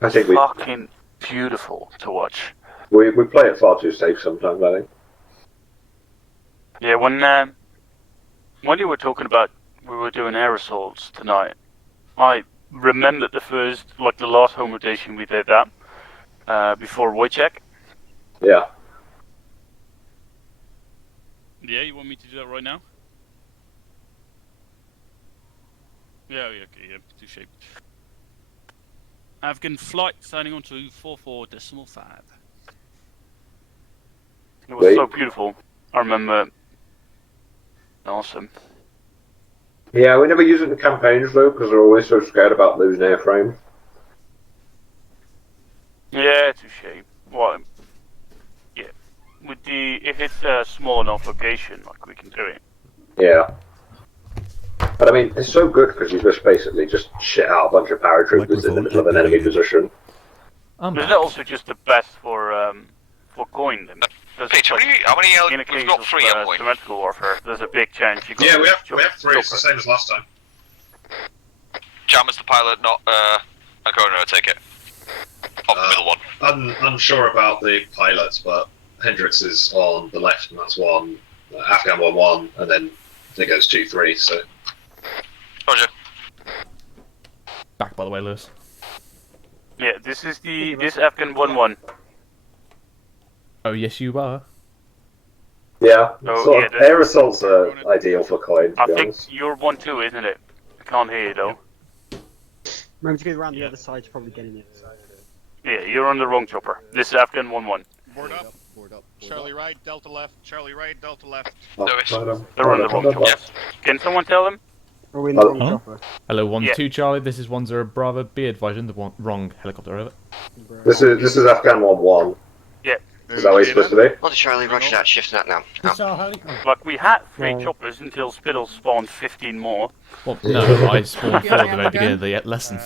I think fucking beautiful to watch. We play it far too safe sometimes, I think. Yeah, when you were talking about we were doing air assaults tonight, I remembered the last home rotation we did that before Wojciech. Yeah. Yeah, you want me to do that right now? Yeah, okay, yeah, too shape. Afghan flight signing on to 44.5. It was so beautiful. I remember. Awesome. Yeah, we never use it in campaigns though, because we're always so scared about losing airframe. Yeah, it's a shame. Well, yeah. If it's a small enough location, like we can do it. Yeah. But I mean, it's so good because you just basically just shit out a bunch of paratroopers in the middle of an enemy position. Isn't it also just the best for going them? Peach, how many in a we've case got of, 3, haven't we? symmetrical warfare, there's a big chance you could Yeah, we have 3. It's the same as last time. Jam as the pilot, not Ancona, I take it. Of the middle one. I'm unsure about the pilots, but Hendrix is on the left, and that's 1. Afghan 1-1, and then it goes 2-3. So. Roger. Back, by the way, Lewis. Yeah, this is this Afghan 1-1. Oh, yes, you are. Yeah, Oh, sort yeah, of air assaults are ideal for coin, to I be think honest. you're 1-2, isn't it? I can't hear you though. Remember to go around the other side to probably get in the other side. Yeah, you're on the wrong chopper. This is Afghan 1-1. Board up. Charlie right, Delta left. Charlie right, Delta left. They're on the wrong chopper. Can someone tell them? Are we in the wrong Huh? chopper? Hello, 1-2 Yeah. Charlie. This is 1-0 Bravo. Be advised, you're in the wrong helicopter. Over. This is Afghan 1-1. Yeah. Is that what it's supposed to be? On to Charlie, roger that, shift that now. Like, we had 3 choppers until Spittle spawned 15 more. Well, no, I spawned 4 at the very beginning of the lesson.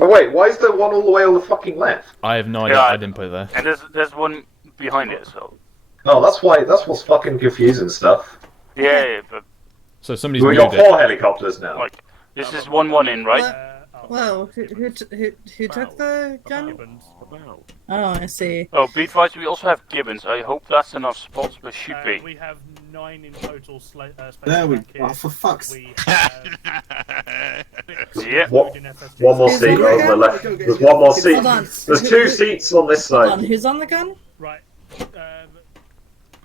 Oh wait, why is there one all the way on the fucking left? I have no idea. I didn't put it there. And there's one behind it, so. Oh, that's what's fucking confusing stuff. Yeah, but. So somebody's We moved got it. 4 helicopters now. Like, this is 1-1 in, right? Whoa, who took the gun? Oh, I see. Oh, be advised, we also have Gibbons. I hope that's enough spots, but should be. We have 9 in total. There we go. Oh, for fuck's sake. Yeah. One more seat on the left. There's one more seat. Hold on. There's 2 seats on this Hold on, side. who's on the gun? Right.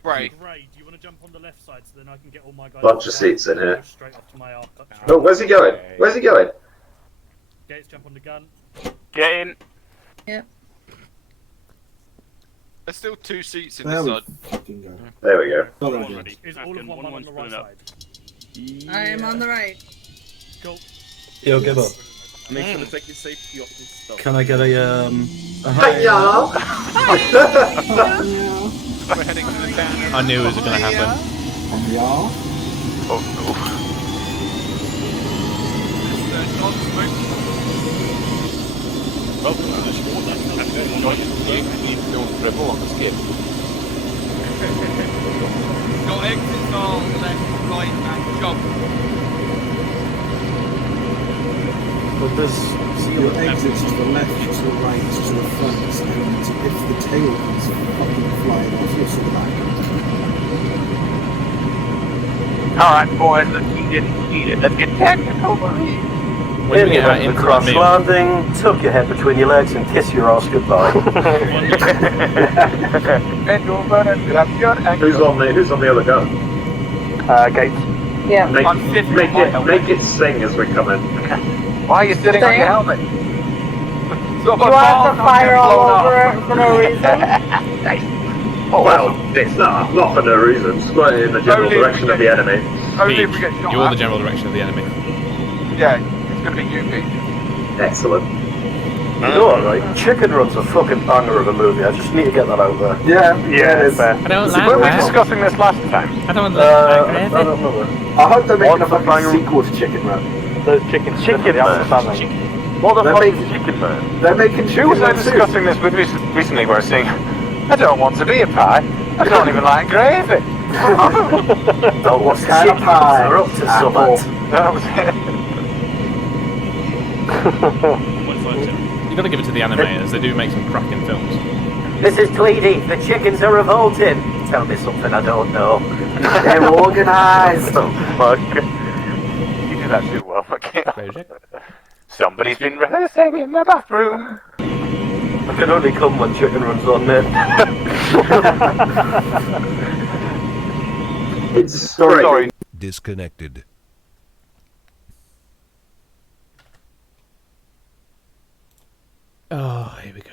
Right. Ray, do you want to jump on the left side so then I can get all my guys? Bunch of seats in here. Straight off to my arc. Oh, where's he going? Where's he going? Gates, jump on the gun. Get in. Yep. There's still 2 seats in There the we side. fucking go. There we go. Is all of 1-1 on the right side? I am on the right. Cool. Yo, give up. Make sure to take your safety off and stuff. Can I get a Hi-ya! We're heading to the town. I knew it was going to happen. Oh no. Welcome to the sport. Join the don't dribble on the skip. Got exits on left, right, and jump. But there's your exits to the left, to the right, to the front, and if the tail comes fucking flying off, you'll see that. Alright, boys, let's get it. Let's get technical. When we get that in front of me, landing, tuck your head between your legs and kiss your ass goodbye. Who's on the other gun? Gates. Yeah. Make it sing as we come in. Why are you sitting on your helmet? You want us to fire all over it for no reason? Oh well, it's not for no reason. Square in the general direction of the enemy. Only if we get shot you're at. the general direction of the enemy. Yeah, it's gonna be you, Pete. Excellent. You know what, right? Chicken Run's a fucking banger of a movie. I just need to get that out there. Yeah, it's fair. I don't Were we discussing this last time? I don't I don't know. I hope they're making a What's the fucking banger? sequel to Chicken Run. There's chicken man. What the fuck is chicken man? They're making Who Chicken was I Run 2. discussing this with recently where I was saying, I don't want to be a pie. I don't even like gravy. Oh, what kind of pie? Are up to something. That was You've got to give it to the animators. They do make some cracking films. This is Tweedy. The chickens are revolting. Tell me something I don't know. They're organised. Oh, fuck. You do that too well, okay? Somebody's been rehearsing in the bathroom. I can only come when Chicken Run's on there. It's Sorry. Disconnected. Oh, here we go.